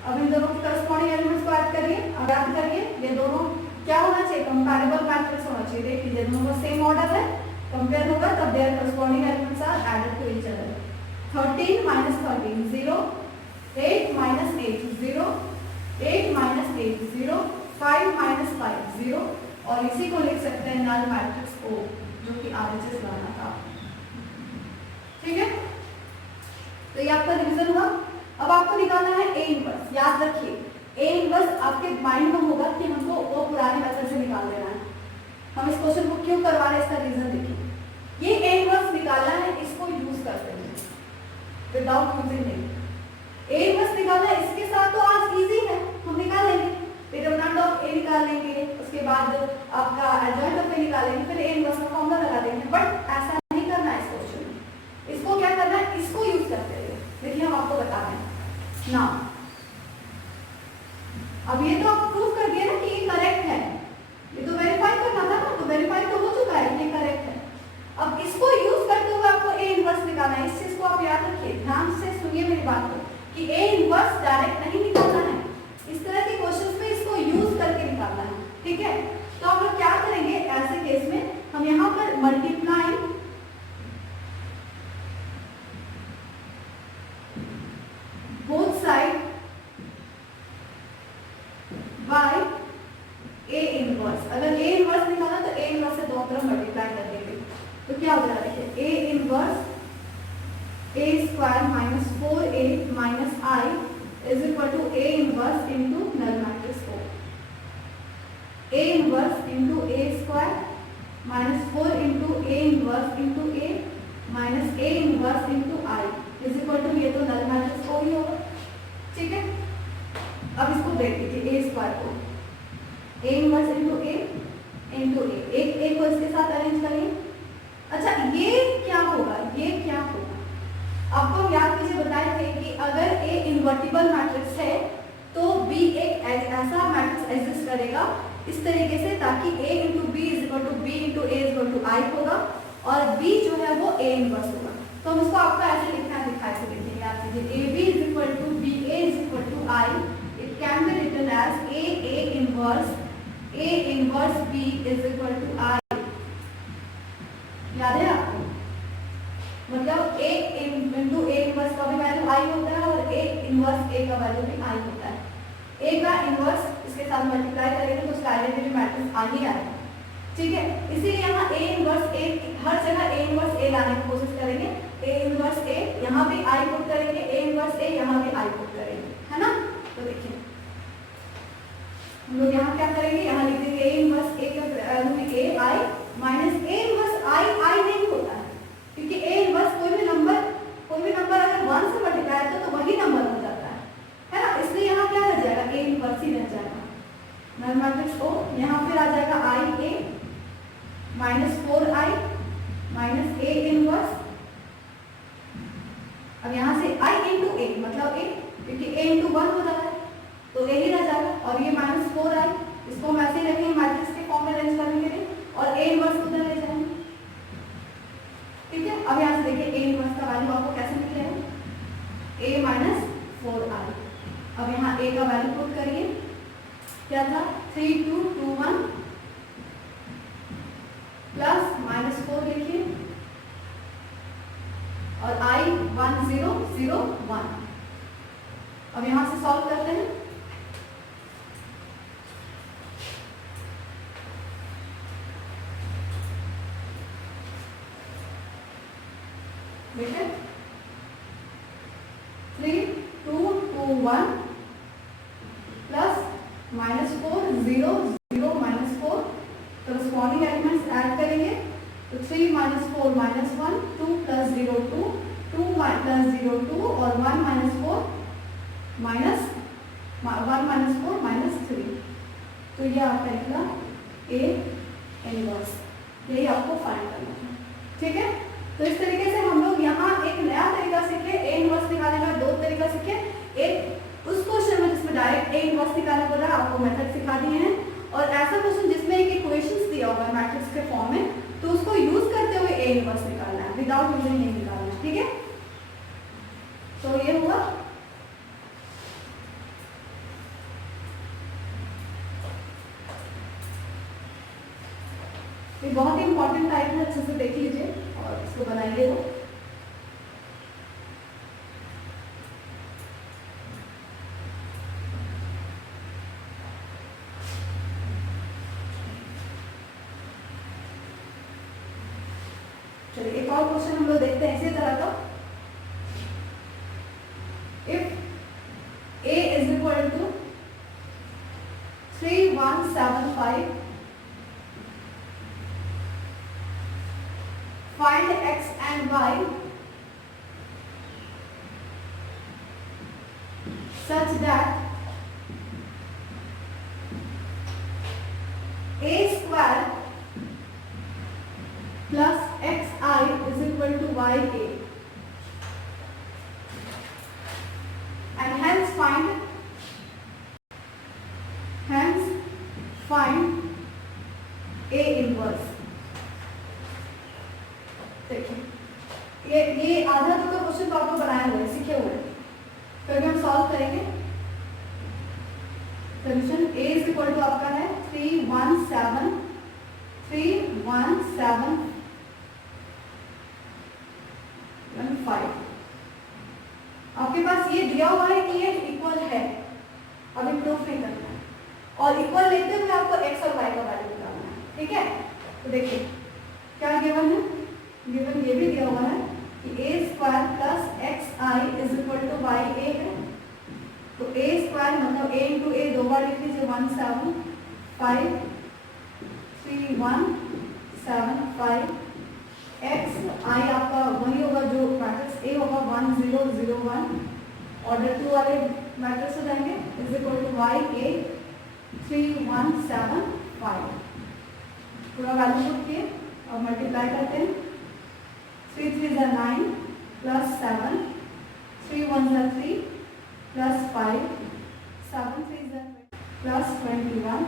अब इन दोनों के करस्पॉन्डिंग एलिमेंट्स को ऐड करिए, अब ऐड करिए, ये दोनों क्या होना चाहिए, कंपैरेबल मैट्रिक्स होना चाहिए। देख लीजिए दोनों का सेम ऑर्डर है, कंपेयर होगा तब there corresponding elements are added to each other. 13 -13 0, 8 -8 0, 8 -8 0, 5 -5 0, और इसी को लिख सकते हैं नल मैट्रिक्स O, जो कि आरएचएस लाना था। ठीक है, तो ये आपका रिवीजन हुआ। अब आपको निकालना है A इनवर्स। याद रखिए A इनवर्स आपके माइंड में होगा कि हमको वो पुराने मेथड से निकाल देना है। हम इस क्वेश्चन को क्यों करवा रहे हैं, इसका रीजन देखिए। ये A इनवर्स निकालना है, इसको यूज करते हैं विदाउट यूजिंग A इनवर्स निकालना है, इसके साथ तो आज इजी है, हम निकाल लेंगे। डिटरमिनेंट ऑफ A निकाल लेंगे, उसके बाद आपका एडजॉइंट ऑफ A निकालेंगे, फिर A इनवर्स का फॉर्मूला लगा देंगे। बट ऐसा नहीं करना है इस क्वेश्चन में। इसको क्या करना है, इसको यूज करते हैं। देखिए हम आपको बता रहे हैं ना, अब ये तो आप प्रूव कर दिया ना कि ये करेक्ट है, ये तो वेरीफाई करना था ना, तो वेरीफाई तो हो चुका है, ये करेक्ट है। अब इसको यूज करते हुए आपको A इनवर्स निकालना है। इस चीज को आप याद रखिए, ध्यान से सुनिए मेरी बात को, कि A इनवर्स डायरेक्ट नहीं निकालना है, इस तरह के क्वेश्चंस में इसको यूज करके निकालना है। ठीक है, तो आप लोग क्या करेंगे ऐसे केस में, हम यहाँ पर multiplying both side by A inverse. अगर A इनवर्स निकालना तो A इनवर्स से दोनों तरफ मल्टीप्लाई कर देंगे, तो क्या हो जाएगा, देखिए A inverse A square -4A - I is equal to A inverse into null matrix O। A inverse into A square -4 into A inverse into A minus A inverse into I is equal to, ये तो नल matrix O ही होगा। ठीक है, अब इसको देख लीजिए A square को, A inverse into A into A, एक को इसके साथ अरेंज करिए। अच्छा ये क्या होगा, ये क्या होगा, आपको हम याद कीजिए बताए थे कि अगर A इन्वर्टिबल मैट्रिक्स है तो B एक ऐसा मैट्रिक्स एग्जिस्ट करेगा इस तरीके से, ताकि A into B is equal to B into A is equal to I होगा, और B जो है वो A इनवर्स होगा। तो हम इसको आपको ऐसे लिखना है, दिखाई से लिखेंगे, याद कीजिए AB is equal to B A is equal to I, it can be written as A inverse B is equal to I. याद है आपको, मतलब A इंटू A इनवर्स का भी वैल्यू आई होता है, और A इनवर्स A का वैल्यू भी आई होता है। A का इनवर्स इसके साथ मल्टीप्लाई करेंगे तो उसका आइडेंटिटी मैट्रिक्स आ ही आएगा। ठीक है, इसीलिए यहाँ A इनवर्स A हर जगह ए इनवर्स ए लाने की कोशिश करेंगे। ए इनवर्स ए, यहाँ भी आई पुट करेंगे, ए इनवर्स ए यहाँ भी आई पुट करेंगे, है ना। तो देखिए हम लोग यहाँ क्या करेंगे, यहाँ लिख देंगे ए इनवर्स ए का ए आई माइनस ए इनवर्स आई नहीं होता है, क्योंकि ए इनवर्स कोई भी नंबर अगर 1 से मल्टीप्लाई है तो वही नंबर हो जाता है ना। इसलिए यहाँ क्या रह जाएगा, ए इनवर्स ही रह जाएगा। नल मैट्रिक्स ओ यहाँ फिर आ जाएगा I A minus 4i minus A inverse. अब यहाँ से i इंटू ए मतलब ए, क्योंकि a इंटू 1 हो रहा है तो a ही रह जाएगा, और ये माइनस 4i, इसको हम ऐसे रखेंगे मैट्रिक्स के फॉर्म में अरेंज करने के लिए, और a इनवर्स उधर ले जाएंगे। ठीक है, अब यहाँ से देखिए a इनवर्स का वैल्यू आपको कैसे मिलेगा, a माइनस 4i। अब यहाँ a का वैल्यू पुट करिए, क्या था 3 2 2 1 प्लस माइनस 4 लिखिए, और i 1 0 0 1। अब यहां से सॉल्व करते हैं। देखिए 3 2 2 1 plus minus 4 0 0 minus 4, corresponding elements add करेंगे तो 3 माइनस 4 माइनस 1, 2 प्लस 0 2, 2 प्लस 0 2, और 1 माइनस 4 माइनस 1 माइनस 4 माइनस 3। तो ये आपका निकला ए इनवर्स, यही आपको फाइंड करना है। ठीक है, तो इस तरीके से हम लोग यहाँ एक नया तरीका सीखे ए इनवर्स निकालने का। 2 तरीका सीखे, एक उस क्वेश्चन में जिसमें डायरेक्ट ए इनवर्स निकालना पड़ रहा है, आपको मेथड सिखा दिए हैं, और ऐसा क्वेश्चन जिसमें एक इक्वेशंस दिया होगा मैट्रिक्स के फॉर्म में, तो उसको यूज करते हुए ए इनवर्स निकालना है, विदाउट यूजिंग नहीं निकालना है। ठीक है, तो ये हुआ। ये बहुत ही इंपॉर्टेंट टाइप है, अच्छे से देख लीजिए और इसको बनाइए। वो चलिए एक और क्वेश्चन हम लोग देखते हैं इसी तरह का। If a is equal to 3175, find x and y such that a square plus xi is equal to ya, and hence find a inverse। देखिए ये आधा तो क्वेश्चन तो आपको बनाए हुए सीखे हुए, फिर हम सॉल्व करेंगे। Solution a is equal to आपका है 317 5। आपके पास ये दिया हुआ है कि ये इक्वल है, अभी प्रूफ नहीं करना है, और इक्वल लेते हुए आपको x और y का वैल्यू निकालना है। ठीक है, तो देखिए क्या गिवन है, गिवन ये भी दिया हुआ है कि a square plus xi is equal to ya है। तो a स्क्वायर मतलब a इंटू a 2 बार लिख लीजिए, 175 3175 x i आपका वही होगा जो मैट्रिक्स a होगा 1001, ऑर्डर 2 वाले मैट्रिक्स हो जाएंगे, इज इक्वल टू ya 3175। पूरा वैल्यू पुट किए और मल्टीप्लाई करते हैं। 3 3 is 9 plus 7, 3 1 is 3 plus 5, 7 3 is plus 21,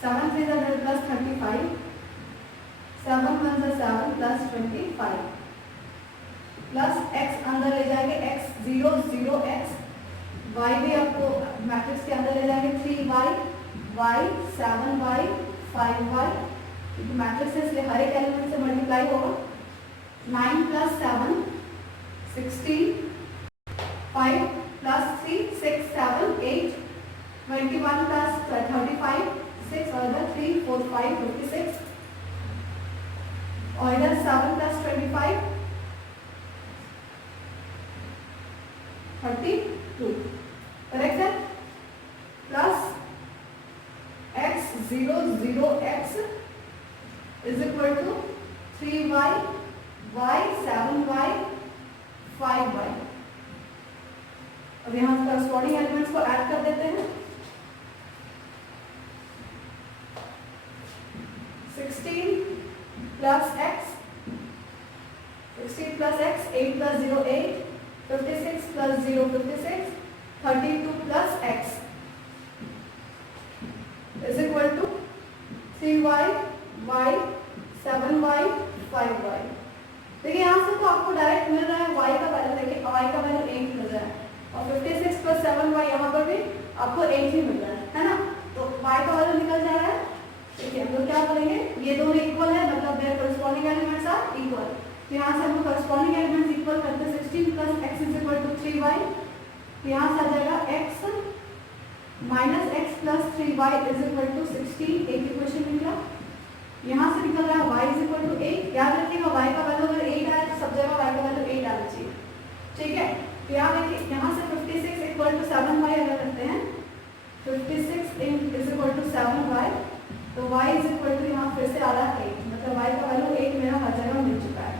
7 3 is plus 35, 7 1 is 7 plus 25, plus x अंदर ले जाएंगे, x 0 0 x, y भी आपको मैट्रिक्स के अंदर ले जाएंगे, 3y y 7y 5y, matrix है इसलिए हर एक एलिमेंट से मल्टीप्लाई होगा। 9 प्लस 7 16, 5 प्लस 3 6 7 8, 21 प्लस 35 6 और 3 4 5 56, 7 प्लस 25 32 करेक्ट है। Plus x 0 0 x is equal to 3y y 7y 5y। अब यहाँ करस्पॉन्डिंग एलिमेंट्स को ऐड कर देते हैं। 16 plus x 8 plus 0 8 56 plus 0 56 32 plus x is equal to 3y y 7y 5y। देखिए यहाँ से तो आपको डायरेक्ट मिल रहा है y का वैल्यू, देखिए y का वैल्यू 8 मिल रहा है और 56 प्लस 7y यहाँ पर भी आपको 8 ही मिल रहा है ना। तो y का वैल्यू निकल जा रहा है। देखिए हम लोग क्या करेंगे, ये दोनों इक्वल है मतलब their corresponding elements are equal. तो यहाँ से हम लोग करस्पॉन्डिंग एलिमेंट्स इक्वल करते हैं। 16 plus x is equal to 3y। तो यहाँ से आ जाएगा x minus x plus 3y is equal to 16। एक इक्वेशन निकला। यहाँ से निकल रहा है y इज इक्वल टू 8। याद रखिएगा y का वैल्यू अगर 8 आया तो सब जगह y का वैल्यू 8 आना चाहिए, ठीक है। तो यहाँ देखिए यहाँ से 56 इक्वल टू 7y अगर करते हैं 56 इज इक्वल टू 7y तो y इज इक्वल टू यहाँ फिर से आ रहा है 8, मतलब y का वैल्यू 8 मेरा हर जगह मिल चुका है।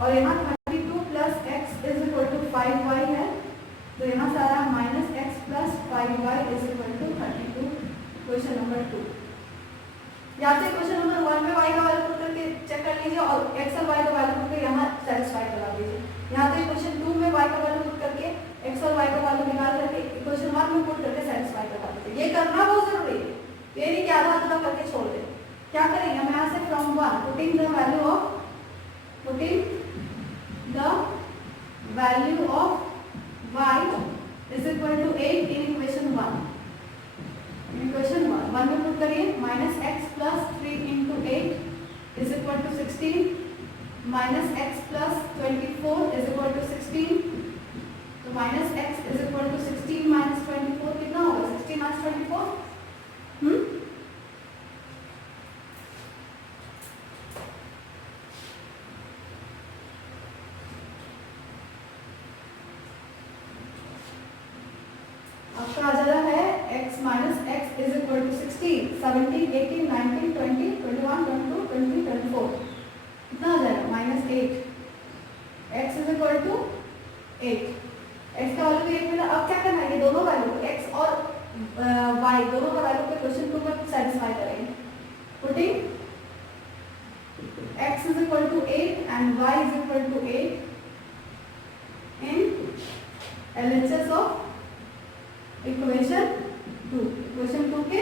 और यहाँ 32 plus x is equal to 5y है तो यहाँ से आ रहा है minus x plus 5y is equal to 32। Question number 2 या तो क्वेश्चन नंबर 1 में y का वैल्यू पुट करके चेक कर लीजिए और x और y का वैल्यू पुट करके यहाँ सेटिस्फाई करा दीजिए। यहाँ तो क्वेश्चन 2 में y का वैल्यू पुट करके x और y का वैल्यू निकाल करके क्वेश्चन 1 में पुट करके सेटिस्फाई करा दीजिए। ये करना बहुत जरूरी है, ये नहीं कि आधा अधूरा करके छोड़ दे। क्या करेंगे हम यहाँ से from 1 putting the value of y is equal to 8 in equation 1। Equation 1 में पुट करिए minus x plus 3 into 8 is equal to 16 minus x plus 24 is equal to 16। तो minus x is equal to 16 minus 24 कितना होगा 16 minus 24 आपका आ जा रहा है x minus x is equal to 16 17 18 19 20 21 22 23 24 कितना आ जाएगा minus 8 x is equal to 8। x का वैल्यू 8 मिला। अब क्या करना है, ये दोनों वैल्यू x और y दोनों का वैल्यू पे क्वेश्चन 2 में सेटिस्फाई करेंगे। Putting x is equal to 8 and y is equal to 8 in LHS of equation 2। Equation 2 के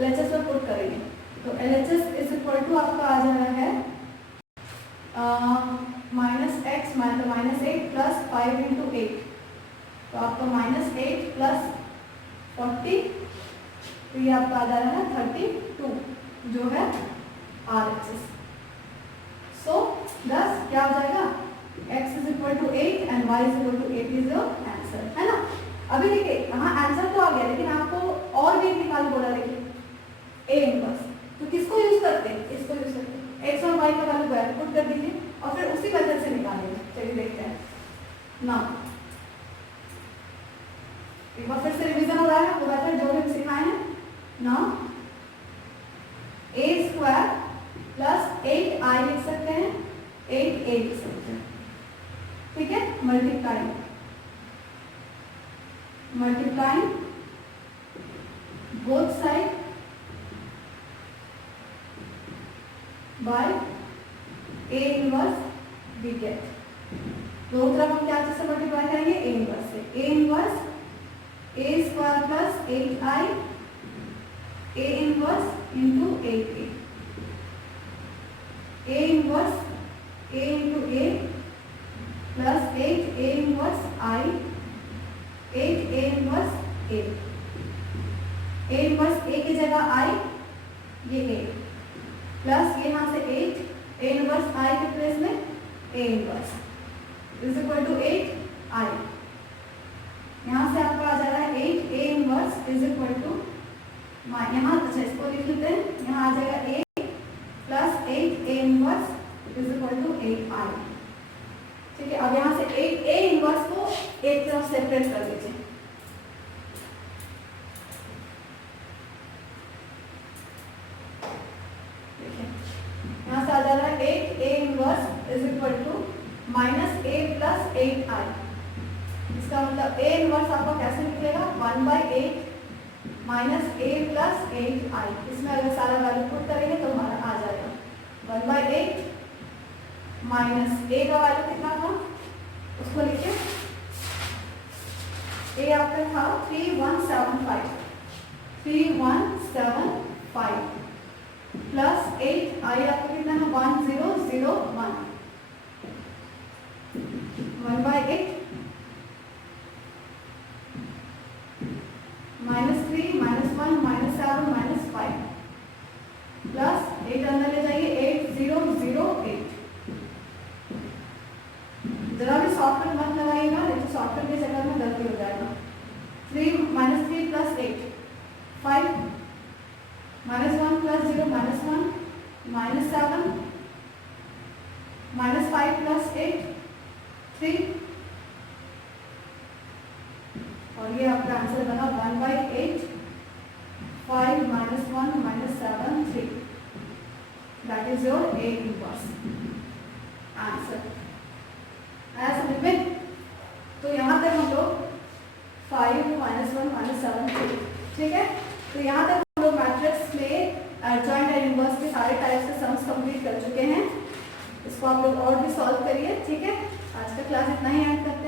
LHS में पुट करेंगे तो LHS इज इक्वल टू आपका आ जा रहा है minus x minus 8 plus 5 into 8 तो आपका माइनस 8 प्लस 40 तो ये आपका आ जा रहा है 32 जो है RHS। सो दस क्या हो जाएगा x is equal to 8 and y is equal to 8 is your answer, है ना। अभी देखिए यहाँ आंसर तो आ गया लेकिन आपको और भी निकाल बोला। देखिए ए इनवर्स तो किसको यूज करते हैं, इसको यूज करते हैं। एक्स और वाई का वैल्यू पुट कर दीजिए और फिर उसी मेथड से निकालेंगे। चलिए देखते हैं ना, एक बार फिर से रिवीजन हो रहा है वो मेथड जो हम सिखाए हैं ना। ए स्क्वायर प्लस 8i लिख सकते हैं 8a लिख सकते हैं, ठीक है। Multiplying both side by a inverse we get। दोनों तरफ हम क्या चीज से मल्टीप्लाई करेंगे a इनवर्स से। a inverse a square plus 8i a inverse into 8a a inverse a into a plus 8 a inverse i 8 a inverse a a inverse a की जगह i ये a प्लस यहाँ से 8 a inverse i के place में a inverse is equal to 8 i। यहाँ से आपका आ जा रहा है 8 a inverse is equal to यहाँ, अच्छा इसको लिख लेते हैं। यहाँ आ जाएगा a plus 8 a inverse is equal to 8i। ठीक है, अब यहाँ से 8a इनवर्स को एक तरफ सेपरेट कर दीजिए। यहाँ से आ जाएगा 8a inverse is equal to minus a plus 8i। इसका मतलब a इनवर्स आपका कैसे निकलेगा, 1/8 माइनस a प्लस 8i। इसमें अगर सारा वैल्यू पुट करेंगे तो हमारा आ जाएगा 1/8 माइनस a का वैल्यू कितना था, उसको लिखिए। a आपका था 3175 प्लस 8i आपका कितना है 1001 1/8 -3 -1 -7 -5 प्लस 8 अंदर ले जाइए 8008। जरा भी सॉफ्टवेयर मत लगाइएगा, नहीं तो सॉफ्टवेयर के चक्कर में गलती हो जाएगा। 3 प्लस 8 5 -1 प्लस 0 -1 -7 -5 प्लस 8 3 और ये आपका आंसर बना 1/8 5 -1 -7 3। That is your A inverse answer. आया समझ में? तो यहाँ तक हम लोग 5 -1 -7 3, ठीक है। तो यहाँ तक हम लोग मैट्रिक्स में एडजॉइंट एंड इनवर्स के सारे टाइप्स के सम्स कंप्लीट कर चुके हैं। इसको आप लोग और भी सॉल्व करिए, ठीक है। आज का क्लास इतना ही ऐड करते हैं।